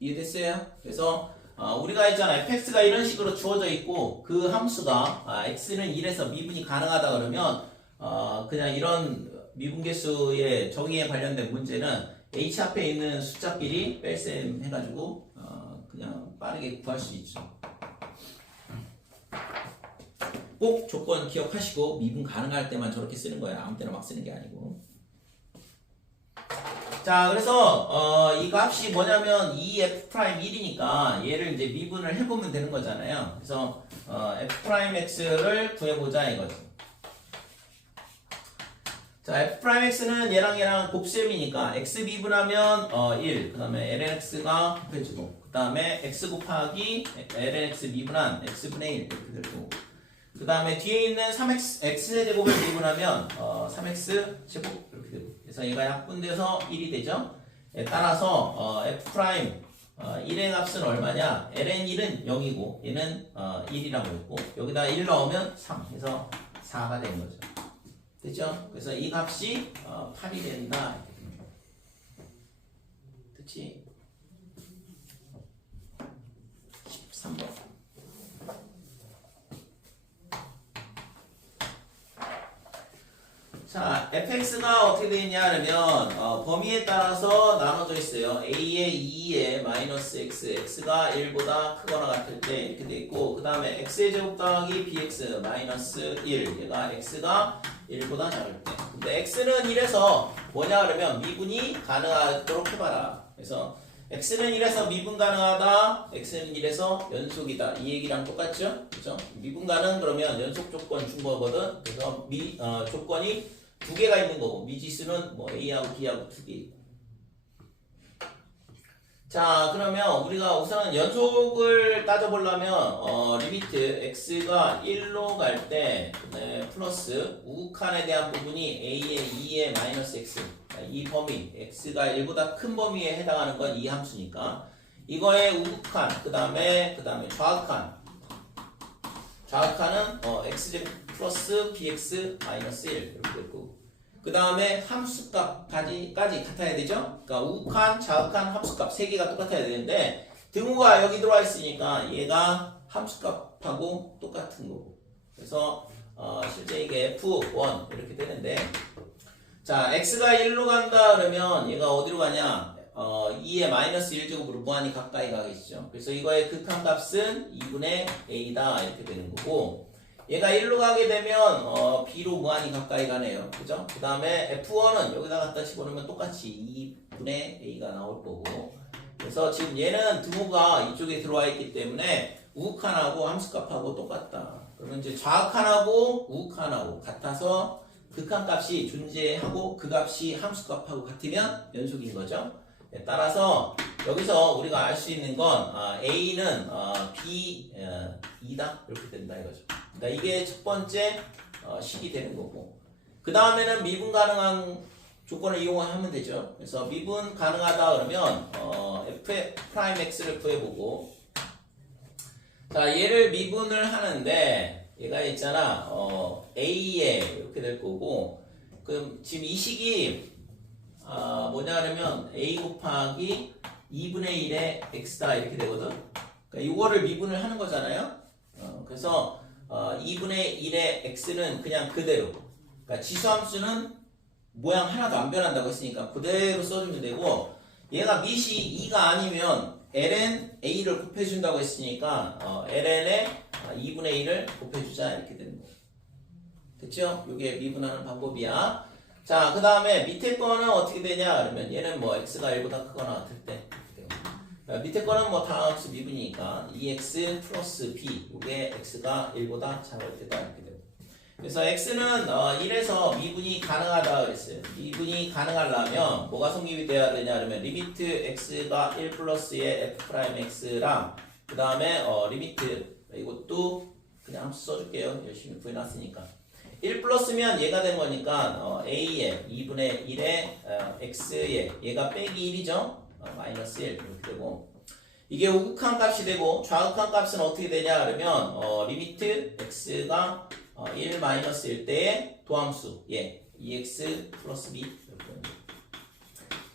이해됐어요? 그래서 우리가 있잖아 fx가 이런 식으로 주어져 있고 그 함수가 x는 1에서 미분이 가능하다 그러면 그냥 이런 미분계수의 정의에 관련된 문제는 h 앞에 있는 숫자끼리 뺄셈 해가지고 그냥 빠르게 구할 수 있죠. 꼭 조건 기억하시고 미분 가능할 때만 저렇게 쓰는 거야. 아무 때나 막 쓰는 게 아니고. 자, 그래서 이 값이 뭐냐면 2f'1이니까 얘를 이제 미분을 해보면 되는 거잖아요. 그래서 f'x를 구해보자 이거죠. 자, f'x는 얘랑 곱셈이니까 x 미분하면 1, 그 다음에 lnx가 곱해지고 그 다음에 x 곱하기 lnx 미분한 x분의 1 이렇게 되고 그 다음에 뒤에 있는 3x x제곱을 미분하면 3x 제곱 이렇게 되고 그래서 얘가 약분돼서 1이 되죠. 따라서 f' 1의 값은 얼마냐? ln1은 0이고 얘는 1이라고 했고 여기다 1 넣으면 3 해서 4가 되는 거죠. 됐죠? 그래서 이 값이 8이 된다. 됐지? 13번. 자, fx가 어떻게 되어 있냐 하면 범위에 따라서 나눠져 있어요. a에 2에 마이너스 x, x가 1보다 크거나 같을 때 이렇게 되어 있고 그 다음에 x의 제곱 더하기 bx 마이너스 1 얘가 x가 1보다 작을 때 근데 x는 1에서 뭐냐 그러면 미분이 가능하도록 해봐라. 그래서 x는 1에서 미분 가능하다 x는 1에서 연속이다 이 얘기랑 똑같죠? 그죠? 미분 가능 그러면 연속 조건 준 거거든. 그래서 조건이 두 개가 있는 거고 미지수는 뭐 A하고 B하고 두 개 있고 자 그러면 우리가 우선 연속을 따져보려면 리미트 x가 1로 갈 때 플러스 우극한에 대한 부분이 a의 2의 마이너스 x 이 범위 x가 1보다 큰 범위에 해당하는 건 이 함수니까 이거의 우극한 그 다음에 좌극한은 x제곱 플러스 bx 마이너스 1 이렇게 됐고 그 다음에 함수값까지 같아야 되죠. 그러니까 우극한, 좌극한, 합수값 세 개가 똑같아야 되는데 등호가 여기 들어와 있으니까 얘가 함수값하고 똑같은 거고. 그래서 실제 이게 F1 이렇게 되는데, 자 x가 1로 간다 그러면 얘가 어디로 가냐? 2의 마이너스 1제곱으로 무한히 가까이 가겠죠. 그래서 이거의 극한값은 2분의 a다 이렇게 되는 거고, 얘가 1로 가게 되면 b로 무한히 가까이 가네요. 그죠? 그 다음에 f1은 여기다 갖다 집어넣으면 똑같이 2분의 a가 나올 거고, 그래서 지금 얘는 등호가 이쪽에 들어와 있기 때문에 우극한하고 함수값하고 똑같다. 그러면 이제 좌극한하고 우극한하고 같아서 극한값이 존재하고 그 값이 함수값하고 같으면 연속인 거죠. 따라서 여기서 우리가 알 수 있는 건 A는 B2다 이렇게 된다 이거죠. 그러니까 이게 첫 번째 식이 되는 거고, 그 다음에는 미분 가능한 조건을 이용하면 되죠. 그래서 미분 가능하다 그러면 F'X를 구해보고, 자 얘를 미분을 하는데 얘가 있잖아 A에 이렇게 될 거고, 그럼 지금 이 식이 뭐냐 그러면 A 곱하기 2분의 1의 X다 이렇게 되거든. 그러니까 이거를 미분을 하는 거잖아요. 그래서 2분의 1의 X는 그냥 그대로, 그러니까 지수함수는 모양 하나도 안 변한다고 했으니까 그대로 써주면 되고, 얘가 밑이 2가 아니면 ln a를 곱해준다고 했으니까 ln에 2분의 1을 곱해주자 이렇게 되는 거예요. 됐죠? 이게 미분하는 방법이야. 자, 그 다음에 밑에 거는 어떻게 되냐 그러면 얘는 뭐 x가 1보다 크거나 같을 때 밑에 거는 뭐 다함수 미분이니까 2x 플러스 b, 이게 x가 1보다 작을 때다 이렇게 되고, 그래서 x는 1에서 미분이 가능하다 그랬어요. 미분이 가능하려면 뭐가 성립이 돼야 되냐 그러면 리미트 x가 1 플러스의 f'x랑 그 다음에 리미트, 이것도 그냥 함수 써줄게요. 열심히 구해놨으니까 1 플러스면 얘가 되는 거니까 a에 2분의 1에 x에 얘가 빼기 1이죠. 마이너스 1 이렇게 되고, 이게 우극한 값이 되고 좌극한 값은 어떻게 되냐 그러면 리미트 x가 1 마이너스 1 때의 도함수 2x 플러스 b 이렇게 됩니다.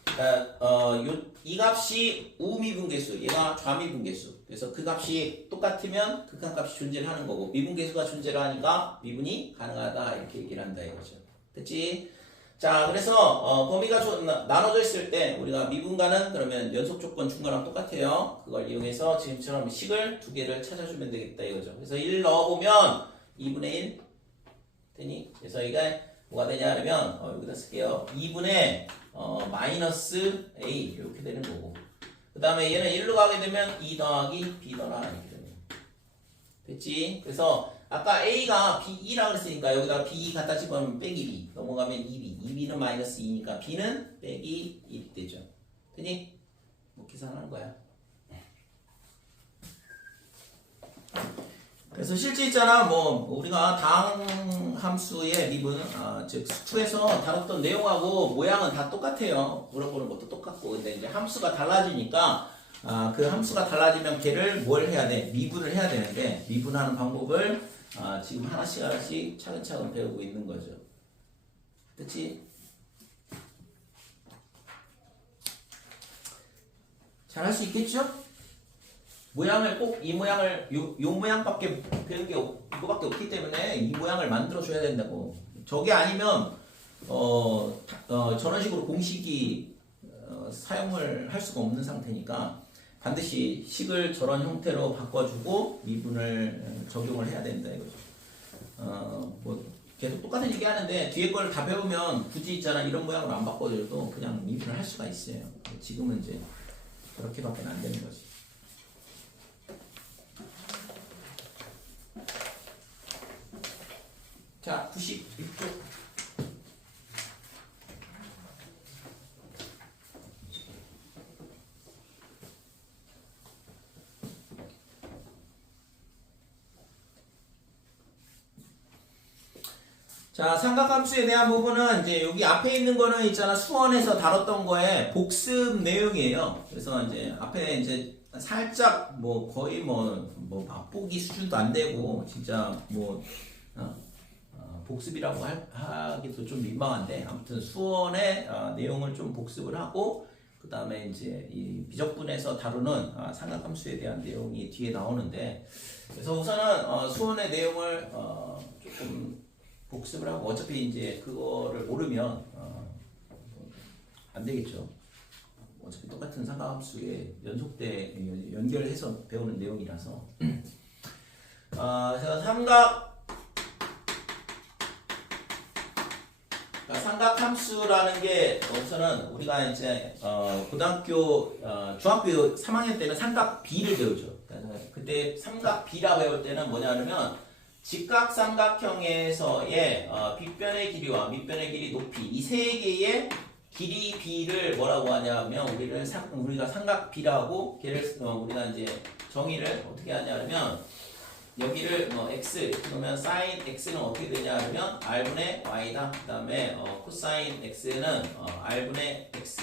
그러니까 이 값이 우미분계수, 얘가 좌미분계수. 그래서 그 값이 똑같으면 극한값이 존재를 하는 거고, 미분계수가 존재를 하니까 미분이 가능하다 이렇게 얘기를 한다 이거죠. 됐지? 자, 그래서 범위가 나눠져 있을 때 우리가 미분가는 그러면 연속 조건 준 거랑 똑같아요. 그걸 이용해서 지금처럼 식을 두 개를 찾아주면 되겠다 이거죠. 그래서 1 넣어보면 2분의 1 되니? 그래서 이게 뭐가 되냐 그러면 여기다 쓸게요. 2분의 마이너스 a 이렇게 되는 거고, 그 다음에 얘는 1로 가게 되면 2 더하기 b 더라 이렇게 됩니다. 됐지? 그래서 아까 a가 b2라고 했으니까 여기다 b 갖다 집어넣으면 빼기 b, 넘어가면 2b, 2b는 마이너스 2니까 b는 빼기 1이 되죠. 되니? 뭐 계산하는 거야. 그래서 실제 있잖아, 뭐 우리가 다항 함수의 미분, 즉 수에서 다뤘던 내용하고 모양은 다 똑같아요. 물어보는 것도 똑같고, 근데 이제 함수가 달라지니까 그 함수가 달라지면 걔를 뭘 해야 돼? 미분을 해야 되는데, 미분하는 방법을 지금 하나씩 차근차근 배우고 있는 거죠. 됐지? 잘 할 수 있겠죠? 모양을 꼭 이 모양을 요 모양밖에 배운 게 이거밖에 없기 때문에 이 모양을 만들어 줘야 된다고. 저게 아니면 저런 식으로 공식이 사용을 할 수가 없는 상태니까 반드시 식을 저런 형태로 바꿔주고 미분을 적용을 해야 된다 이거죠. 뭐 계속 똑같은 얘기 하는데 뒤에 걸 다 배우면 굳이 있잖아 이런 모양으로 안 바꿔줘도 그냥 미분을 할 수가 있어요. 지금은 이제 그렇게밖에 안 되는 거지. 자, 96쪽. 자, 삼각함수에 대한 부분은 이제 여기 앞에 있는 거는 있잖아 수원에서 다뤘던 거에 복습 내용이에요. 그래서 이제 앞에 이제 살짝 뭐 거의 뭐 맛보기 수준도 안 되고 진짜 뭐 복습이라고 하기도 좀 민망한데 아무튼 수원의 내용을 좀 복습을 하고 그 다음에 이제 이 비적분에서 다루는 삼각함수에 대한 내용이 뒤에 나오는데, 그래서 우선은 수원의 내용을 조금 복습을 하고, 어차피 이제 그거를 모르면 안 되겠죠. 어차피 똑같은 삼각함수에 연결해서 배우는 내용이라서. 제가 삼각함수라는 게 우선은 우리가 이제 고등학교 중학교 3학년 때는 삼각비를 배우죠. 그때 삼각비라 배울 때는 뭐냐면 직각삼각형에서의 빗변의 길이와 밑변의 길이, 높이 이 세 개의 길이 b를 뭐라고 하냐면 우리가 삼각비라고 걔를 우리가 이제 정의를 어떻게 하냐면 여기를 x 그러면 sin x는 어떻게 되냐 하면 r분의 y다. 그 다음에 코사인 x는 r분의 x.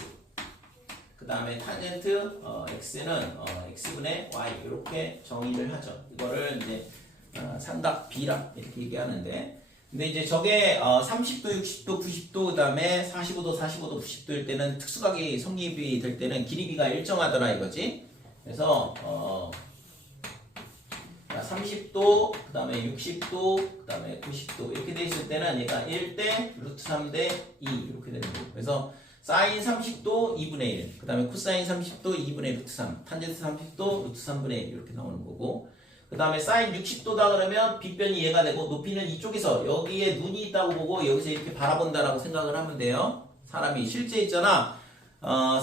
그 다음에 탄젠트 x는 x분의 y 이렇게 정의를 하죠. 이거를 이제 삼각비라 이렇게 얘기하는데, 근데 이제 저게 30도, 60도, 90도, 그 다음에 45도, 45도, 90도일 때는 특수각이 성립이 될 때는 길이비가 일정하더라 이거지. 그래서 30도, 그 다음에 60도, 그 다음에 90도 이렇게 돼 있을 때는 얘가 1대 루트 3대 2 이렇게 되는 거고, 그래서 사인 30도 2분의 1, 그 다음에 코사인 30도 2분의 루트 3, 탄젠트 30도 루트 3분의 1 이렇게 나오는 거고, 그 다음에 사인 60도다 그러면 빗변이 얘가 되고, 높이는 이쪽에서 여기에 눈이 있다고 보고 여기서 이렇게 바라본다라고 생각을 하면 돼요. 사람이 실제 있잖아.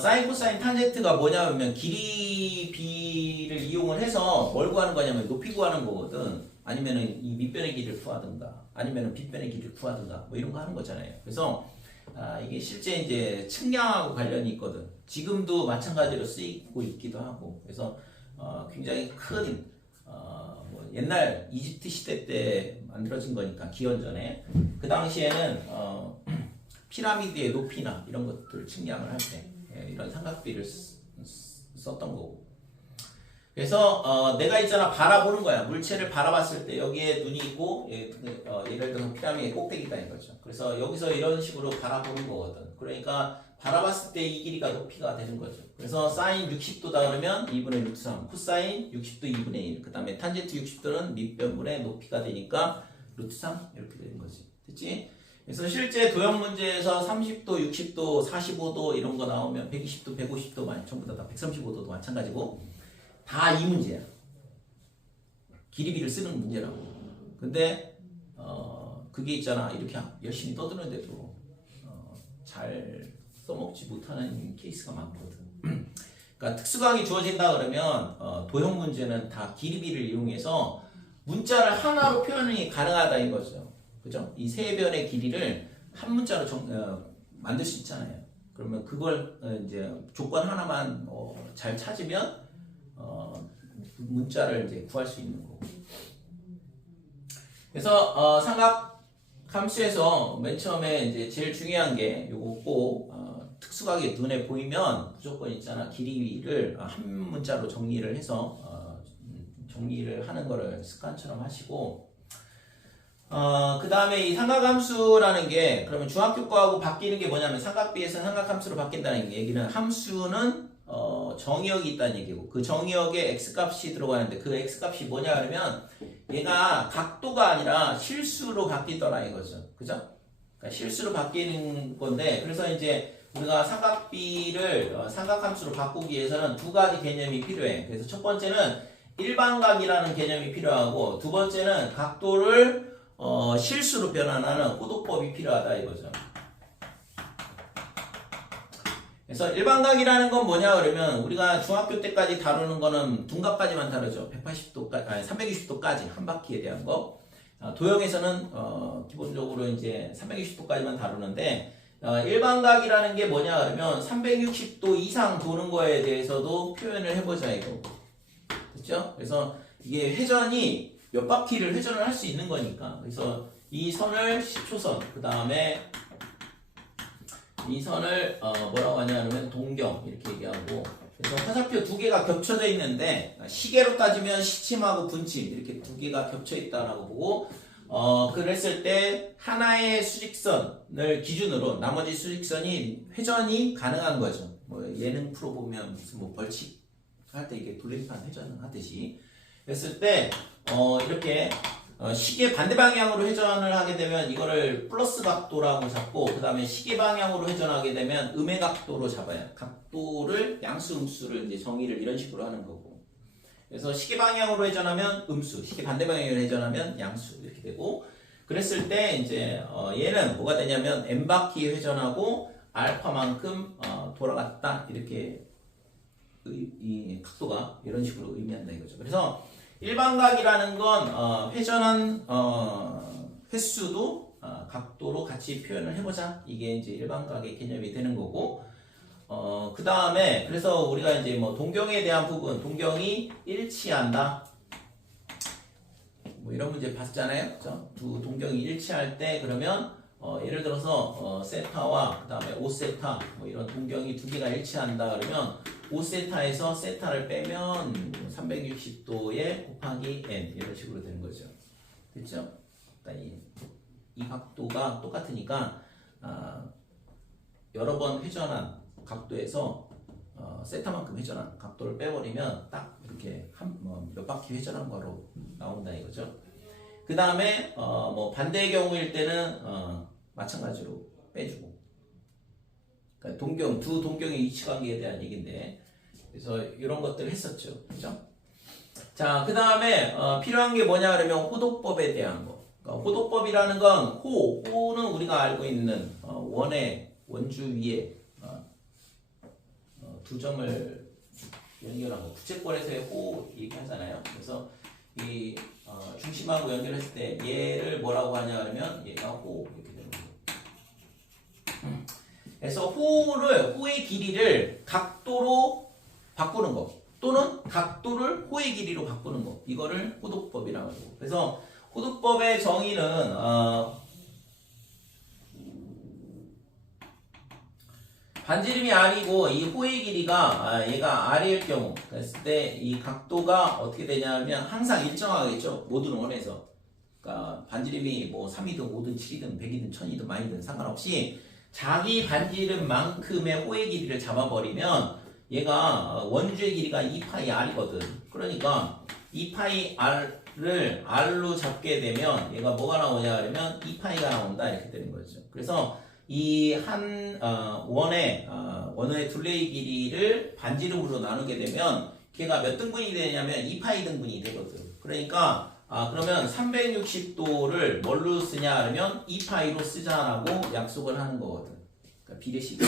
사인, 코사인, 탄젠트가 뭐냐면 길이 b를 이용을 해서 뭘 구하는 거냐면 높이 구하는 거거든. 아니면은 이 밑변의 길이를 구하든가, 아니면은 빗변의 길이를 구하든가, 뭐 이런 거 하는 거잖아요. 그래서 이게 실제 이제 측량하고 관련이 있거든. 지금도 마찬가지로 쓰이고 있기도 하고. 그래서 굉장히 큰 뭐 옛날 이집트 시대 때 만들어진 거니까, 기원전에 그 당시에는 피라미드의 높이나 이런 것들을 측량을 할 때 이런 삼각비를 썼던 거고. 그래서 내가 있잖아 바라보는 거야. 물체를 바라봤을 때 여기에 눈이 있고 예를 들어서 피라미드의 꼭대기다 이거죠. 그래서 여기서 이런 식으로 바라보는 거거든. 그러니까 바라봤을 때 이 길이가 높이가 되는 거죠. 그래서 사인 60도다 그러면 2분의 루트 3, 코사인 60도 2분의 1, 그 다음에 탄젠트 60도는 밑변분의 높이가 되니까 루트 3 이렇게 되는 거지. 됐지? 그래서 실제 도형 문제에서 30도, 60도, 45도 이런 거 나오면 120도, 150도 전부 다 135도도 마찬가지고 다 이 문제야. 길이비를 쓰는 문제라고. 근데 그게 있잖아. 이렇게 열심히 떠드는데도 잘 써먹지 못하는 케이스가 많거든. 그러니까 특수각이 주어진다 그러면 도형 문제는 다 길이비를 이용해서 문자를 하나로 표현이 가능하다 이거죠. 그죠? 이 세 변의 길이를 한 문자로 만들 수 있잖아요. 그러면 그걸 이제 조건 하나만 잘 찾으면 문자를 이제 구할 수 있는 거고. 그래서 삼각 함수에서 맨 처음에 이제 제일 중요한 게 요거 꼭 특수각이 눈에 보이면 무조건 있잖아 길이를 한 문자로 정리를 해서 정리를 하는 거를 습관처럼 하시고, 그 다음에 이 삼각함수라는 게 그러면 중학교 거하고 바뀌는 게 뭐냐면 삼각비에서 삼각함수로 바뀐다는 얘기는 함수는 정의역이 있다는 얘기고, 그 정의역에 x값이 들어가는데 그 x값이 뭐냐 그러면 얘가 각도가 아니라 실수로 바뀌더라 이거죠. 그죠? 그러니까 실수로 바뀌는 건데, 그래서 이제 우리가 삼각비를 삼각함수로 바꾸기 위해서는 두 가지 개념이 필요해. 그래서 첫 번째는 일반각이라는 개념이 필요하고, 두 번째는 각도를 실수로 변환하는 호도법이 필요하다 이거죠. 그래서 일반각이라는 건 뭐냐 그러면 우리가 중학교 때까지 다루는 거는 둔각까지만 다루죠. 180도까지, 아니 360도까지 한 바퀴에 대한 거. 도형에서는 기본적으로 이제 360도까지만 다루는데, 일반각이라는 게 뭐냐 그러면 360도 이상 도는 거에 대해서도 표현을 해보자 이거. 됐죠? 그래서 이게 회전이 몇 바퀴를 회전을 할 수 있는 거니까. 그래서 이 선을 10초선, 그 다음에 이 선을 뭐라고 하냐면 동경 이렇게 얘기하고, 그래서 화살표 두 개가 겹쳐져 있는데 시계로 따지면 시침하고 분침 이렇게 두 개가 겹쳐 있다라고 보고, 그랬을 때 하나의 수직선을 기준으로 나머지 수직선이 회전이 가능한 거죠. 뭐 예능 프로 보면 무슨 뭐 벌칙 할 때 이게 돌림판 회전 하듯이 했을 때 이렇게 시계 반대 방향으로 회전을 하게 되면 이거를 플러스 각도라고 잡고 그 다음에 시계 방향으로 회전하게 되면 음의 각도로 잡아요. 각도를 양수 음수를 이제 정의를 이런 식으로 하는 거고. 그래서 시계 방향으로 회전하면 음수, 시계 반대 방향으로 회전하면 양수 이렇게 되고. 그랬을 때 이제 얘는 뭐가 되냐면 n 바퀴 회전하고 알파만큼 돌아갔다 이렇게 이 각도가 이런 식으로 의미한다 이거죠. 그래서 일반각이라는 건 회전한 횟수도 각도로 같이 표현을 해보자. 이게 이제 일반각의 개념이 되는 거고. 그 다음에 그래서 우리가 이제 뭐 동경에 대한 부분, 동경이 일치한다. 뭐 이런 문제 봤잖아요. 그렇죠? 두 동경이 일치할 때 그러면 예를 들어서 세타와 그 다음에 5세타 뭐 이런 동경이 두 개가 일치한다 그러면 5세타에서 세타를 빼면 360도에 곱하기 n 이런 식으로 되는 거죠. 됐죠? 그러니까 이 각도가 똑같으니까 여러 번 회전한 각도에서 세타만큼 회전한 각도를 빼버리면 딱 이렇게 몇 바퀴 회전한 거로 나온다 이거죠. 그 다음에 뭐 반대의 경우일 때는 마찬가지로 빼주고. 그러니까 두 동경의 위치관계에 대한 얘기인데 그래서 이런 것들을 했었죠. 그죠? 자, 그 다음에 필요한 게 뭐냐 그러면 호도법에 대한 거. 그러니까 호도법이라는 건 호는 우리가 알고 있는 원의 원주 위에 두 점을 연결한 거. 부채꼴에서의 호 얘기하잖아요. 그래서 이 중심하고 연결했을 때 얘를 뭐라고 하냐 그러면 얘가 호 이렇게 되는 거예요. 그래서 호의 길이를 각도로 바꾸는 거 또는 각도를 호의 길이로 바꾸는 거 이거를 호도법이라고 하고. 그래서 호도법의 정의는 반지름이 R이고 이 호의 길이가 얘가 R일 경우 그랬을 때 이 각도가 어떻게 되냐면 항상 일정하겠죠. 모든 원에서. 그러니까 반지름이 뭐 3이든 5든 7이든 100이든 1000이든 만이든 상관없이 자기 반지름만큼의 호의 길이를 잡아버리면 얘가 원주의 길이가 2파이 R이거든. 그러니까 2파이 R을 R로 잡게 되면 얘가 뭐가 나오냐 그러면 2파이가 나온다 이렇게 되는 거죠. 그래서 이 한 원의 둘레의 길이를 반지름으로 나누게 되면 걔가 몇 등분이 되냐면 2파이 등분이 되거든. 그러니까 그러면 360도를 뭘로 쓰냐 그러면 2파이로 쓰자라고 약속을 하는 거거든. 그러니까 비례식.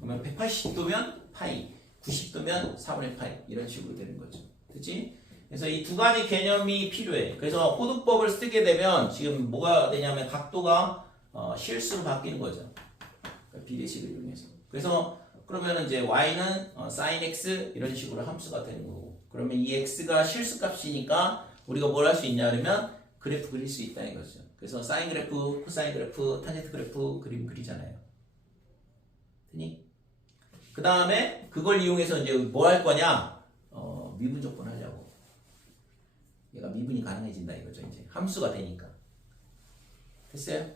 그러면 180도면 파이, 90도면 4분의 파이 이런 식으로 되는 거죠. 그치? 그래서 이 두 가지 개념이 필요해. 그래서 호도법을 쓰게 되면 지금 뭐가 되냐면 각도가 실수로 바뀌는 거죠. 그러니까 비례식을 이용해서. 그래서 그러면 이제 y는 sin x 이런 식으로 함수가 되는 거고. 그러면 이 x가 실수값이니까 우리가 뭘 할 수 있냐 그러면 그래프 그릴 수 있다 이거죠. 그래서 사인 그래프, 코사인 그래프, 탄젠트 그래프 그림 그리잖아요. 되니? 그 다음에 그걸 이용해서 이제 뭐 할 거냐? 미분 조건 하려고. 얘가 미분이 가능해진다 이거죠. 이제 함수가 되니까. 됐어요?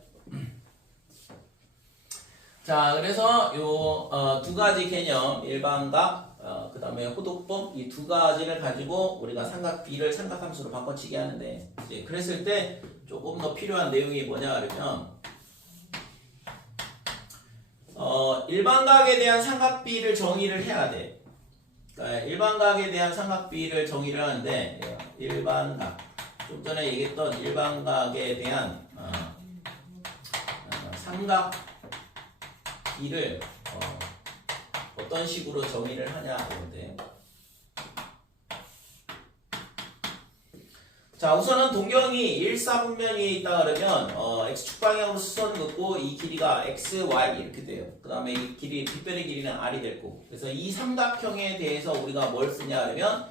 자, 그래서 요 두 가지 개념, 일반각, 그 다음에 호도법 이 두 가지를 가지고 우리가 삼각 B를 삼각함수로 바꿔치기 하는데 이제 그랬을 때 조금 더 필요한 내용이 뭐냐 그러면 일반각에 대한 삼각 B를 정의를 해야 돼. 그러니까 일반각에 대한 삼각 B를 정의를 하는데 일반각 좀 전에 얘기했던 일반각에 대한 삼각 B를 어떤 식으로 정의를 하냐 그런데 자 우선은 동경이 일사분면위에 있다 그러면 x축 방향으로 수선을 긋고 이 길이가 x, y 이렇게 돼요. 그 다음에 이 길이 빗변의 길이는 r이 될 거고 그래서 이 삼각형에 대해서 우리가 뭘 쓰냐 그러면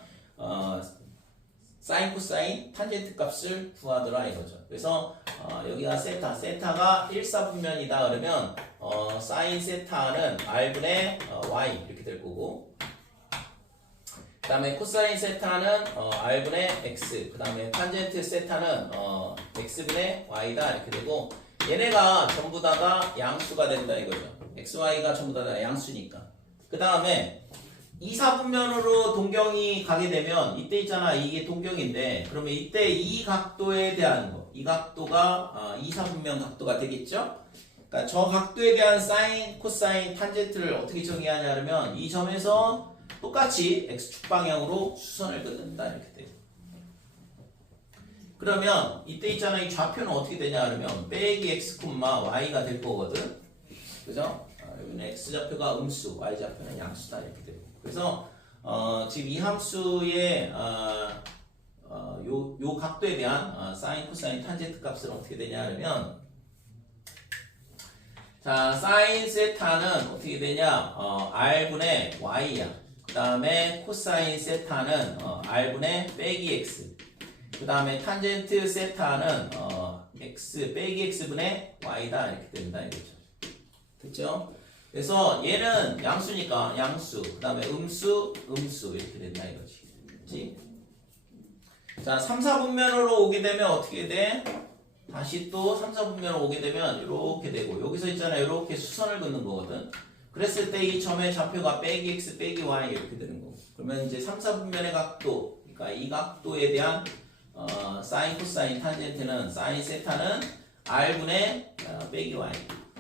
사인, 코사인, 탄젠트 값을 구하더라 이거죠. 그래서 여기가 세타가 일사분면이다 그러면 사인 세타는 r분의 y 이렇게 될 거고 그 다음에 코사인 세타는 r분의 x 그 다음에 탄젠트 세타는 x분의 y다 이렇게 되고 얘네가 전부 다가 양수가 된다 이거죠. x, y가 전부 다 양수니까 그 다음에 2, 4분면으로 동경이 가게 되면 이때 있잖아. 이게 동경인데 그러면 이때 이 각도에 대한 거, 이 각도가 2, 4분면 각도가 되겠죠? 그러니까 저 각도에 대한 사인, 코사인, 탄젠트를 어떻게 정의하냐면 이 점에서 똑같이 x축 방향으로 수선을 긋는다 이렇게 돼요. 그러면 이때 있잖아. 이 좌표는 어떻게 되냐 그러면 빼기 x, y가 될 거거든. 그죠? 여기는 x좌표가 음수, y좌표는 양수다 이렇게 되고. 그래서 지금 이 함수의 요 각도에 대한 사인, 코사인, 탄젠트 값은 어떻게 되냐 하면 자, 사인 세타는 어떻게 되냐? r분의 y야. 그 다음에 코사인 세타는 r분의 빼기 x. 그 다음에 탄젠트 세타는 x 빼기 x분의 y다 이렇게 된다 이거죠. 됐죠? 그래서 얘는 양수니까 양수, 그 다음에 음수, 음수 이렇게 된다 이거지. 그치? 자, 3, 4분면으로 오게 되면 어떻게 돼? 다시 또 3, 4분면으로 오게 되면 이렇게 되고 여기서 있잖아 이렇게 수선을 긋는 거거든. 그랬을 때 이 점의 좌표가 빼기 x 빼기 y 이렇게 되는 거고. 그러면 이제 3, 4분면의 각도, 그러니까 이 각도에 대한 사인, 코사인, 탄젠트는 사인 세타는 r분의 빼기 y.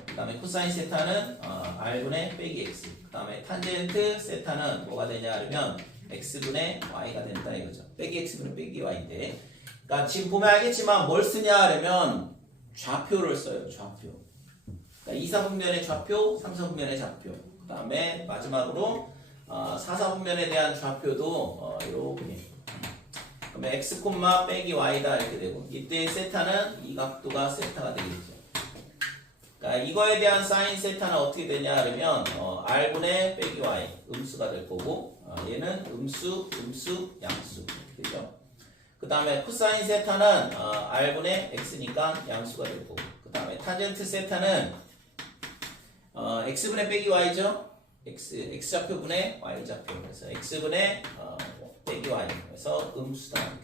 그 다음에 코사인 세타는 r분의 빼기 x. 그 다음에 탄젠트 세타는 뭐가 되냐 하면 x분의 y가 된다 이거죠. 빼기 x분의 빼기 y인데 그러니까 지금 보면 알겠지만 뭘 쓰냐 하면 좌표를 써요. 좌표. 그러니까 2, 4분면의 좌표, 3, 4분면의 좌표. 그 다음에 마지막으로 4, 4분면에 대한 좌표도 이렇게. 그러면 x, 빼기 y다 이렇게 되고 이때 세타는 이 각도가 세타가 되겠죠. 그러니까 이거에 대한 사인 세타는 어떻게 되냐 하면 r분의 빼기 y 음수가 될 거고 얘는 음수, 음수, 양수 이렇게 되죠. 그 다음에 코사인 세타는 r분의 x니까 양수가 될 거고 그 다음에 탄젠트 세타는 x분의 빼기 y죠. x좌표분의 y좌표 그래서 x분의 빼기 y 그래서 음수다 이렇게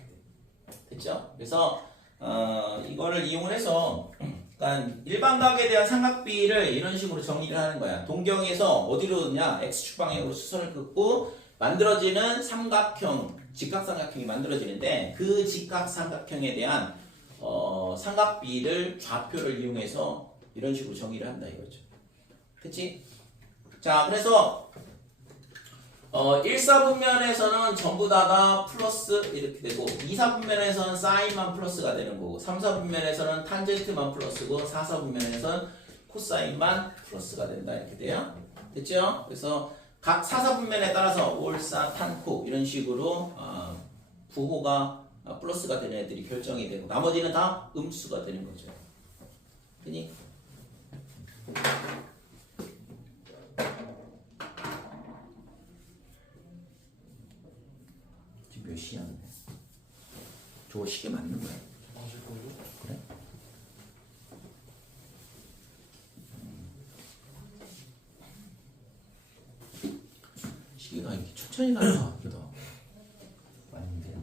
됐죠. 그래서 이거를 이용을 해서 그러니까 일반각에 대한 삼각비를 이런 식으로 정리를 하는 거야. 동경에서 어디로 냐 x축 방향으로 수선을 긋고 만들어지는 삼각형, 직각삼각형이 만들어지는데 그 직각삼각형에 대한 삼각비를 좌표를 이용해서 이런 식으로 정의를 한다 이거죠. 그치? 자, 그래서 1, 4분면에서는 전부 다가 플러스 이렇게 되고 2, 4분면에서는 사인만 플러스가 되는 거고 3, 4분면에서는 탄젠트만 플러스고 4, 4분면에서는 코사인만 플러스가 된다 이렇게 돼요. 됐죠? 그래서 각 4, 4분면에 따라서 올사, 탄코 이런 식으로 부호가 플러스가 되는 애들이 결정이 되고 나머지는 다 음수가 되는 거죠. 그니? 지금 몇 시간인데? 저거 시계 맞는 거야? 맞을 거예요? 그래? 시계가 이렇게 천천히 가는 것 같기도 하고 아닌데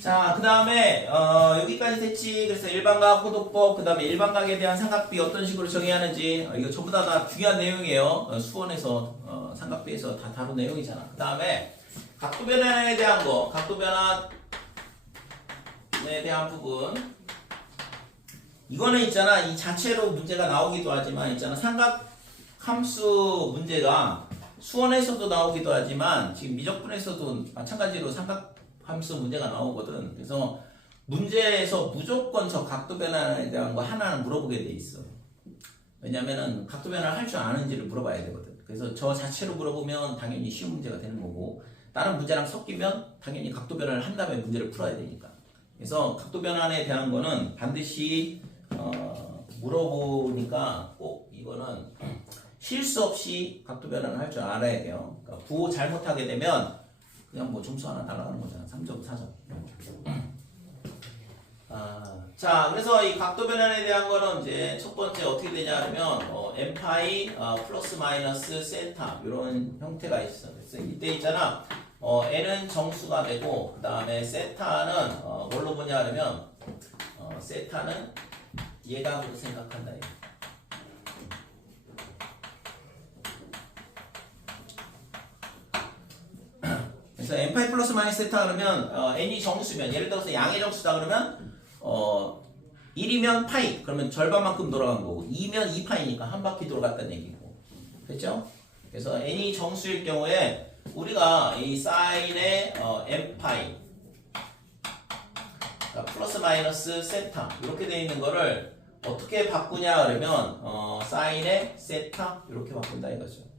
자, 그 다음에 여기까지 됐지. 그래서 일반각, 호도법, 그 다음에 일반각에 대한 삼각비 어떤 식으로 정의하는지 이거 전부 다 중요한 내용이에요. 수원에서 삼각비에서 다 다룬 내용이잖아. 그 다음에 각도 변환에 대한 거, 각도 변환에 대한 부분 이거는 있잖아. 이 자체로 문제가 나오기도 하지만 있잖아. 삼각 함수 문제가 수원에서도 나오기도 하지만 지금 미적분에서도 마찬가지로 삼각 함수 문제가 나오거든. 그래서 문제에서 무조건 저 각도 변환에 대한 거 하나는 물어보게 돼 있어. 왜냐면은 각도 변환을 할 줄 아는지를 물어봐야 되거든. 그래서 저 자체로 물어보면 당연히 쉬운 문제가 되는 거고 다른 문제랑 섞이면 당연히 각도 변환을 한 다음에 문제를 풀어야 되니까. 그래서 각도 변환에 대한 거는 반드시 물어보니까 꼭 이거는 실수 없이 각도 변환을 할 줄 알아야 돼요. 그러니까 부호 잘못하게 되면 그냥 뭐 점수 하나 날아가는 거잖아. 3점, 4점. 자, 그래서 이 각도 변환에 대한 거는 이제 첫 번째 어떻게 되냐 하면 n파이 플러스 마이너스 세타 이런 형태가 있어. 그래서 이때 있잖아. n은 정수가 되고 그 다음에 세타는 뭘로 보냐 하면 세타는 예각으로 생각한다. 그래서 n 파이 플러스 마이너스 세타 그러면 n이 정수면 예를 들어서 양의 정수다 그러면 1이면 파이 그러면 절반만큼 돌아간 거고 2면 2파이니까 한 바퀴 돌아갔다는 얘기고 됐죠? 그래서 n이 정수일 경우에 우리가 이 사인의 n파이 그러니까 플러스 마이너스 세타 이렇게 되어 있는 거를 어떻게 바꾸냐 그러면 사인의 세타 이렇게 바꾼다 이거죠.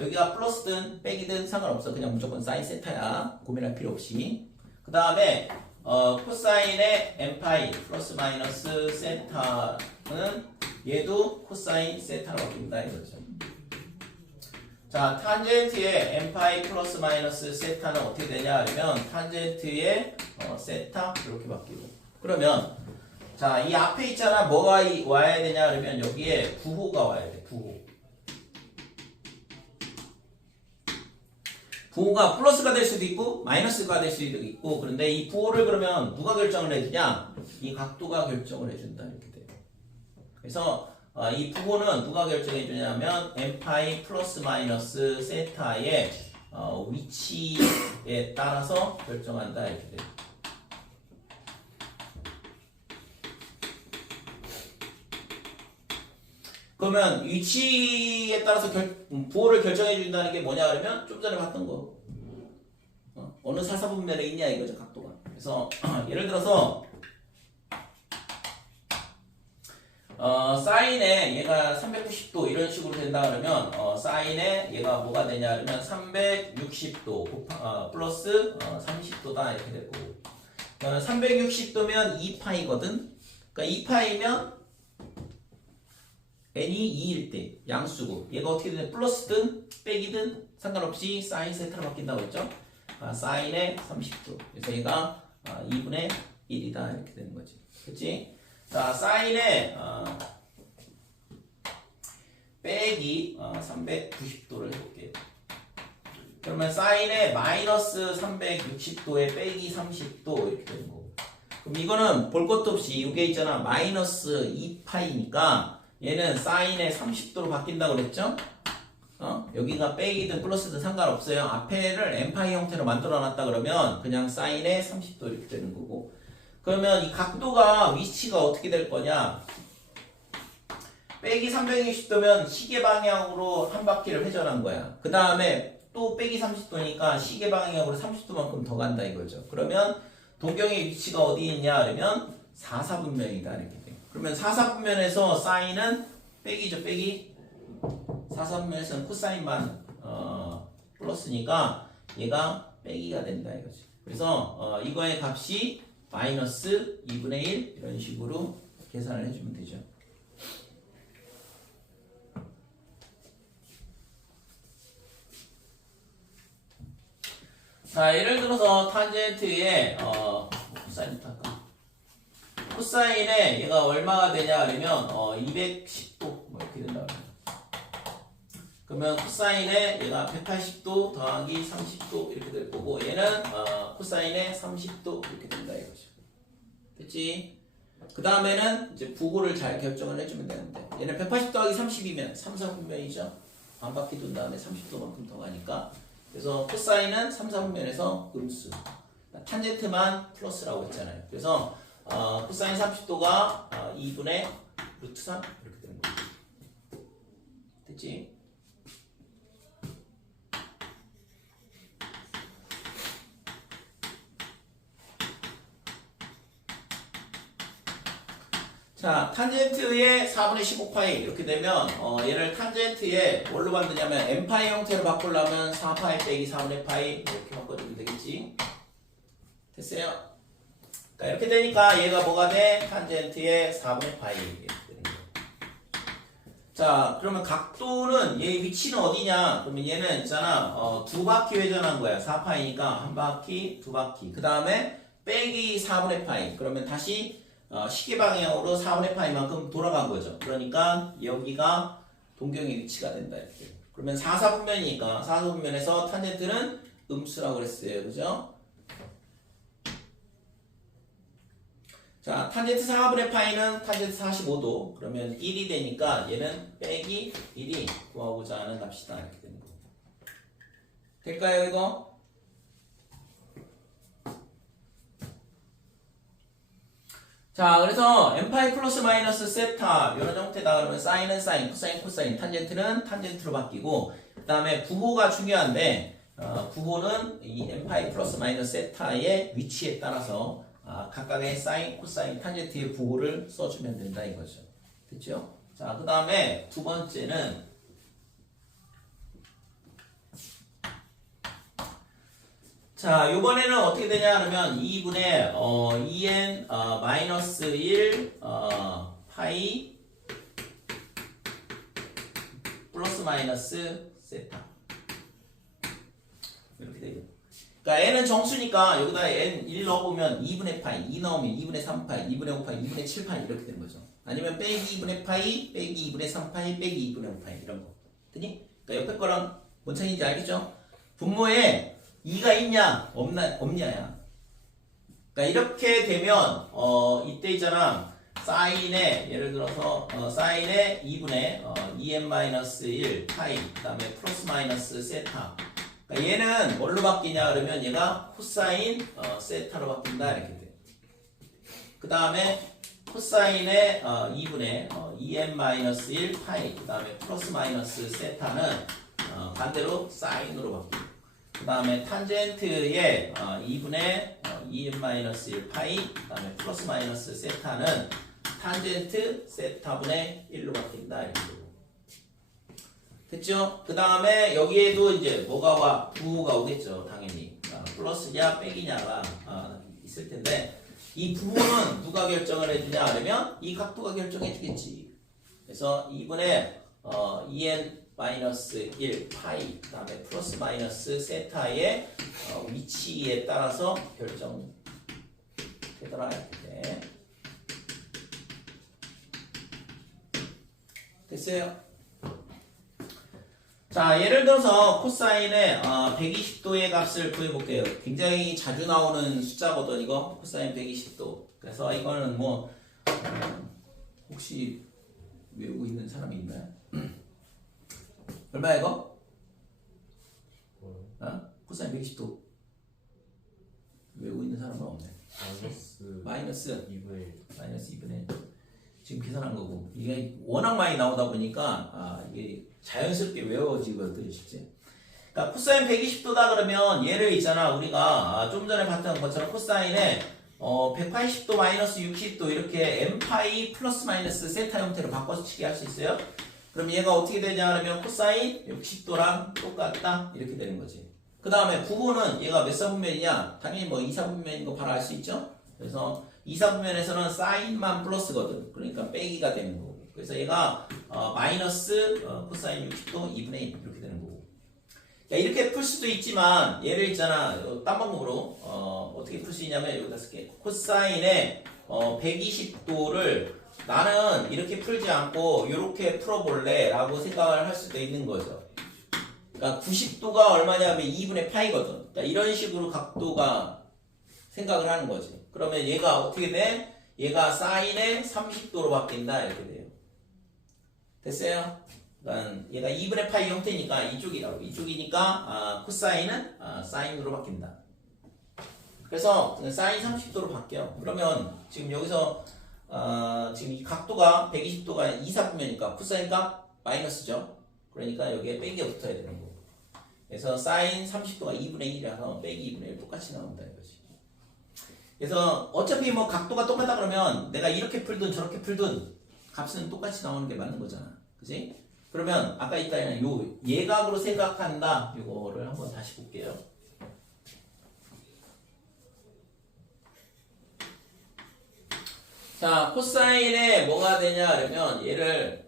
여기가 플러스든 빼기든 상관없어. 그냥 무조건 사인 세타야. 고민할 필요 없이. 그 다음에 코사인의 n파이 플러스 마이너스 세타는 얘도 코사인 세타로 바뀐다 이거죠. 자, 탄젠트의 n파이 플러스 마이너스 세타는 어떻게 되냐 하면 탄젠트의 세타 이렇게 바뀌고 그러면 자, 이 앞에 있잖아. 뭐가 와야 되냐 그러면 여기에 부호가 와야 돼. 부호가 플러스가 될 수도 있고 마이너스가 될 수도 있고 그런데 이 부호를 그러면 누가 결정을 해주냐? 이 각도가 결정을 해준다 이렇게 돼요. 그래서 이 부호는 누가 결정해 주냐면 n파이 플러스 마이너스 세타의 위치에 따라서 결정한다 이렇게 돼요. 그러면 위치에 따라서 부호를 결정해 준다는 게 뭐냐 그러면 좀 전에 봤던 거 어느 사사분면에 있냐 이거죠 각도가. 그래서 예를 들어서 사인에 얘가 390도 이런 식으로 된다 그러면 사인에 얘가 뭐가 되냐 그러면 360도 플러스 30도다 이렇게 될 거고 360도면 2파이거든. 그러니까 2파이면 n이 2일 때 양수고 얘가 어떻게 되냐 플러스든 빼기든 상관없이 사인 세타로 바뀐다고 했죠. 사인의 30도 그래서 얘가 2분의 1이다 이렇게 되는 거지. 그치? 자 사인의 빼기 390도를 해볼게요. 그러면 사인의 마이너스 360도에 빼기 30도 이렇게 되는 거고 그럼 이거는 볼 것도 없이 이게 있잖아 마이너스 2파이니까 얘는 사인의 30도로 바뀐다고 그랬죠? 여기가 빼기든 플러스든 상관없어요. 앞에를 n파이 형태로 만들어 놨다 그러면 그냥 사인의 30도 이렇게 되는 거고 그러면 이 각도가 위치가 어떻게 될 거냐 빼기 360도면 시계 방향으로 한 바퀴를 회전한 거야. 그 다음에 또 빼기 30도니까 시계 방향으로 30도만큼 더 간다 이거죠. 그러면 동경의 위치가 어디 있냐 그러면 4사분면이다 이렇게. 그러면 4사분면에서 사인은 빼기죠 빼기 4사분면에서는 코사인만 플러스니까 얘가 빼기가 된다 이거지. 그래서 이거의 값이 마이너스 2분의 1 이런 식으로 계산을 해주면 되죠. 자 예를 들어서 탄젠트의 코사인부터 할까? 코사인에 얘가 얼마가 되냐 그러면 210도 뭐 이렇게 된다 그러면 코사인에 얘가 180도 더하기 30도 이렇게 될 거고 얘는 코사인에 30도 이렇게 된다 이거죠. 됐지? 그 다음에는 이제 부호를 잘 결정을 해주면 되는데 얘는 180 더하기 30이면 3사분면이죠. 반 바퀴 돈 다음에 30도만큼 더 가니까 그래서 코사인은 3사분면에서 음수 탄젠트만 플러스라고 했잖아요. 그래서 코사인 30도가 2분의 루트 3 이렇게 되는 거죠. 됐지? 자, 탄젠트의 4분의 15파이 이렇게 되면 얘를 탄젠트의 뭘로 만드냐면 n파이 형태로 바꾸려면 4파이 빼기 4분의 파이 이렇게 바꿔주면 되겠지? 됐어요? 이렇게 되니까 얘가 뭐가 돼? 탄젠트의 4분의 파이 이렇게 되는 거예요. 자 그러면 각도는 얘 위치는 어디냐? 그러면 얘는 있잖아 두 바퀴 회전한 거야. 4파이니까 한 바퀴 두 바퀴 그 다음에 빼기 4분의 파이 그러면 다시 시계 방향으로 4분의 파이만큼 돌아간 거죠. 그러니까 여기가 동경의 위치가 된다 이렇게. 그러면 4사분면이니까 4사분면에서 탄젠트는 음수라고 그랬어요. 그죠? 자, 탄젠트 4분의 파이는 탄젠트 45도. 그러면 1이 되니까 얘는 빼기 1이 구하고자 하는 값이다. 이렇게 되는 거. 될까요, 이거? 자, 그래서 n파이 플러스 마이너스 세타 이런 형태다. 그러면 사인은 사인, 코사인, 코사인, 탄젠트는 탄젠트로 바뀌고, 그 다음에 부호가 중요한데 부호는 이 n파이 플러스 마이너스 세타의 위치에 따라서 각각의 사인, 코사인, 탄젠트의 부호를 써주면 된다 이거죠. 됐죠? 자, 그 다음에 두 번째는 자, 요번에는 어떻게 되냐 하면 2분의 2n 마이너스 1 파이 플러스 마이너스 세타 이렇게 되죠. 그러니까 n은 정수니까 여기다 n 1 넣어보면 2분의 파이, 2 넣으면 2분의 3파이, 2분의 5파이, 2분의 7파이 이렇게 되는 거죠. 아니면 빼기 2분의 파이, 빼기 2분의 3파이, 빼기 2분의 5파이 이런 거. 됐니? 그러니까 옆에 거랑 뭔 차이인지 알겠죠? 분모에 2가 있냐 없냐야. 그러니까 이렇게 되면 이때 있잖아. 사인에 예를 들어서 사인에 2분의 2n-1 파이 그다음에 플러스 마이너스 세타. 그러니까 얘는 뭘로 바뀌냐 그러면 얘가 코사인 세타로 바뀐다 이렇게 돼. 그 다음에 코사인의 2분의 2n-1 파이 그 다음에 플러스 마이너스 세타는 반대로 사인으로 바뀌고, 그 다음에 탄젠트의 2분의 2n-1 파이 그 다음에 플러스 마이너스 세타는 탄젠트 세타분의 1로 바뀐다 이렇게 되고. 됐죠? 그 다음에 여기에도 이제 뭐가 와? 부호가 오겠죠 당연히. 플러스냐 빼기냐가 있을 텐데 이 부호는 누가 결정을 해주냐 하면 이 각도가 결정해 주겠지. 그래서 2분의 2n-1 파이 그 다음에 플러스 마이너스 세타의 위치에 따라서 결정되더라 이렇게. 됐어요? 자, 예를 들어서 코사인의 120도의 값을 구해볼게요. 굉장히 자주 나오는 숫자거든 이거. 코사인 120도. 그래서 이거는 뭐 혹시 외우고 있는 사람이 있나요? 얼마야 이거? 코사인 120도 외우고 있는 사람은 없네. 마이너스 2분의 지금 계산한 거고, 이게 워낙 많이 나오다 보니까 이게 자연스럽게 외워지거든 실제. 그러니까 코사인 120도다 그러면 얘를 있잖아 우리가 좀 전에 봤던 것처럼 코사인에 180도 마이너스 60도 이렇게 n파이 플러스 마이너스 세타 형태로 바꿔서 치게 할 수 있어요. 그럼 얘가 어떻게 되냐 하면 코사인 60도랑 똑같다 이렇게 되는 거지. 그 다음에 부호는 얘가 몇 사분면이냐, 당연히 뭐 2사분면인 거 바로 알 수 있죠. 그래서 2사분면에서는 사인만 플러스거든. 그러니까 빼기가 되는 거고. 그래서 얘가 마이너스 코사인 60도 2분의 1 이렇게 되는 거고. 야, 이렇게 풀 수도 있지만 얘를 있잖아 딴 방법으로 어떻게 풀 수 있냐면 여기다 쓸게. 코사인의 120도를 나는 이렇게 풀지 않고 이렇게 풀어볼래 라고 생각을 할 수도 있는 거죠. 그러니까 90도가 얼마냐면 2분의 파이거든. 그러니까 이런 식으로 각도가 생각을 하는 거지. 그러면 얘가 어떻게 돼? 얘가 사인의 30도로 바뀐다 이렇게 돼요. 됐어요? 그러니까 얘가 2분의 파이 형태니까 이쪽이라고. 이쪽이니까 코사인은 사인으로 바뀐다. 그래서 사인 30도로 바뀌어. 그러면 지금 여기서 지금 이 각도가 120도가 2사분면이니까 코사인 값 마이너스죠. 그러니까 여기에 빼기가 붙어야 되는 거고. 그래서 사인 30도가 2분의 1이라서 빼기 2분의 1 똑같이 나온다 이거지. 그래서 어차피 뭐 각도가 똑같다 그러면 내가 이렇게 풀든 저렇게 풀든 값은 똑같이 나오는 게 맞는 거잖아. 그지? 그러면 아까 있다는 요 예각으로 생각한다. 요거를 한번 다시 볼게요. 자, 코사인에 뭐가 되냐 그러면 얘를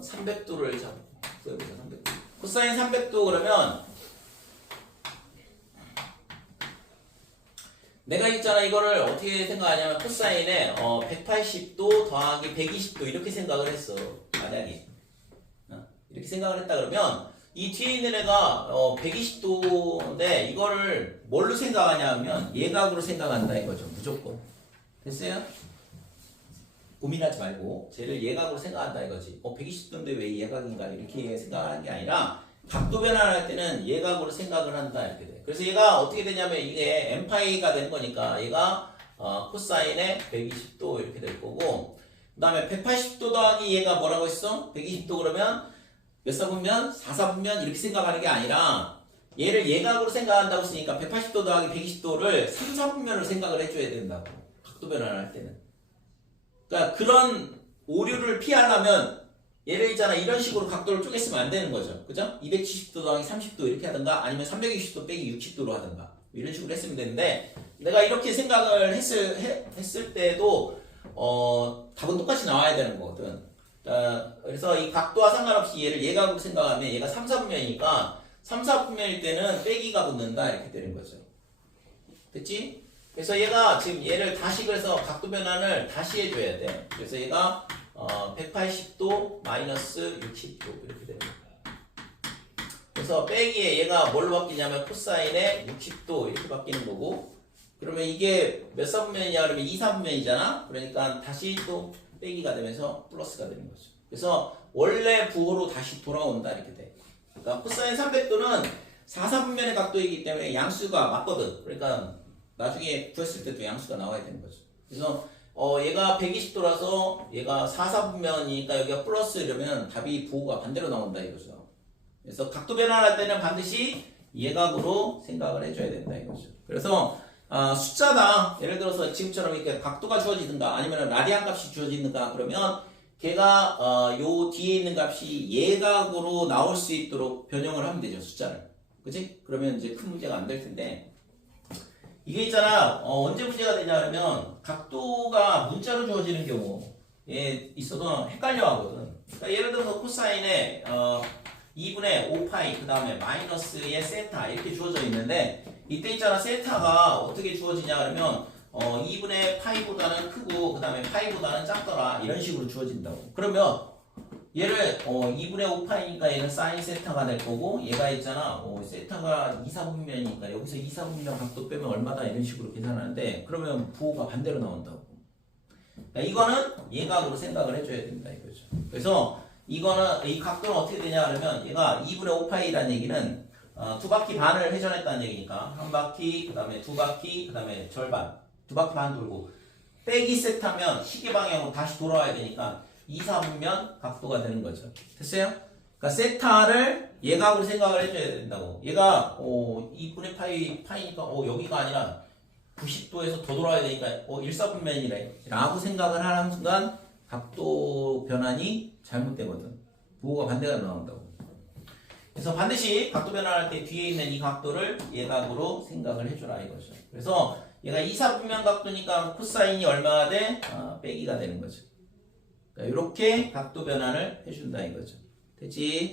300도를 구해보자. 300도. 코사인 300도 그러면 내가 있잖아 이거를 어떻게 생각하냐면 코사인에 180도 더하기 120도 이렇게 생각을 했어. 만약에 이렇게 생각을 했다 그러면 이 뒤에 있는 애가 120도인데 이거를 뭘로 생각하냐 하면 예각으로 생각한다 이거죠. 무조건. 됐어요? 고민하지 말고 쟤를 예각으로 생각한다 이거지. 120도인데 왜 예각인가 이렇게 생각하는 게 아니라 각도 변화를 할 때는 예각으로 생각을 한다 이렇게 돼. 그래서 얘가 어떻게 되냐면 이게 n파이가 되는 거니까 얘가 코사인의 120도 이렇게 될 거고, 그 다음에 180도 더하기 얘가 뭐라고 했어? 120도 그러면 몇 사분면? 4사분면 이렇게 생각하는 게 아니라 얘를 예각으로 생각한다고 했으니까 180도 더하기 120도를 3사분면으로 생각을 해줘야 된다고. 각도 변화를 할 때는. 그러니까 그런 오류를 피하려면 얘를 있잖아 이런 식으로 각도를 쪼갰으면 안 되는 거죠. 그죠? 270도 더하기 30도 이렇게 하든가 아니면 360도 빼기 60도로 하든가 이런 식으로 했으면 되는데, 내가 이렇게 생각을 했을 때도 답은 똑같이 나와야 되는 거거든. 그래서 이 각도와 상관없이 얘를 예각으로 생각하면 얘가 3, 4분면이니까 3, 4분면일 때는 빼기가 붙는다 이렇게 되는 거죠. 됐지? 그래서 얘가 지금 얘를 다시 그래서 각도 변환을 다시 해줘야 돼. 그래서 얘가 180도 마이너스 60도 이렇게 됩니다. 그래서 빼기에 얘가 뭘로 바뀌냐면 코사인의 60도 이렇게 바뀌는 거고, 그러면 이게 몇 사분면이냐 그러면 2, 4분면이잖아. 그러니까 다시 또 빼기가 되면서 플러스가 되는 거죠. 그래서 원래 부호로 다시 돌아온다 이렇게 돼. 그러니까 코사인 300도는 4, 4분면의 각도이기 때문에 양수가 맞거든. 그러니까 나중에 구했을 때도 양수가 나와야 되는 거죠. 그래서 얘가 120도라서 얘가 4, 4분면이니까 여기가 플러스 이러면 답이 부호가 반대로 나온다 이거죠. 그래서 각도 변환할 때는 반드시 예각으로 생각을 해줘야 된다 이거죠. 그래서 숫자다. 예를 들어서 지금처럼 이렇게 각도가 주어지든가 아니면 라디안 값이 주어지든가 그러면 걔가 요 뒤에 있는 값이 예각으로 나올 수 있도록 변형을 하면 되죠. 숫자를. 그치? 그러면 이제 큰 문제가 안 될 텐데, 이게 있잖아 언제 문제가 되냐 그러면 각도가 문자로 주어지는 경우에 있어도 헷갈려 하거든. 그러니까 예를 들어서 코사인에 2분의 5파이 그 다음에 마이너스의 세타 이렇게 주어져 있는데, 이때 있잖아 세타가 어떻게 주어지냐 그러면 2분의 파이보다는 크고 그 다음에 파이보다는 작더라 이런 식으로 주어진다고. 그러면 얘를 2분의 5파이니까 얘는 사인 세타가 될 거고, 얘가 있잖아 세타가 2, 4분면이니까 여기서 2, 4분면 각도 빼면 얼마다 이런 식으로 계산하는데, 그러면 부호가 반대로 나온다고. 그러니까 이거는 예각으로 생각을 해줘야 된다 이거죠. 그래서 이거는 이 각도는 어떻게 되냐 그러면 얘가 2분의 5파이라는 얘기는 두 바퀴 반을 회전했다는 얘기니까 한 바퀴 그 다음에 두 바퀴 그 다음에 절반 두 바퀴 반 돌고 빼기 세타면 시계 방향으로 다시 돌아와야 되니까 2, 4분면 각도가 되는 거죠. 됐어요? 그러니까 세타를 예각으로 생각을 해줘야 된다고. 얘가 2분의 파이니까 여기가 아니라 90도에서 더 돌아와야 되니까 1, 4분면이래 라고 생각을 하는 순간 각도 변환이 잘못되거든. 부호가 반대가 나온다고. 그래서 반드시 각도 변환할 때 뒤에 있는 이 각도를 예각으로 생각을 해줘라 이거죠. 그래서 얘가 2, 4분면 각도니까 코사인이 얼마가 돼? 빼기가 되는 거죠. 그러니까 이렇게 각도 변환을 해준다 이거죠. 됐지?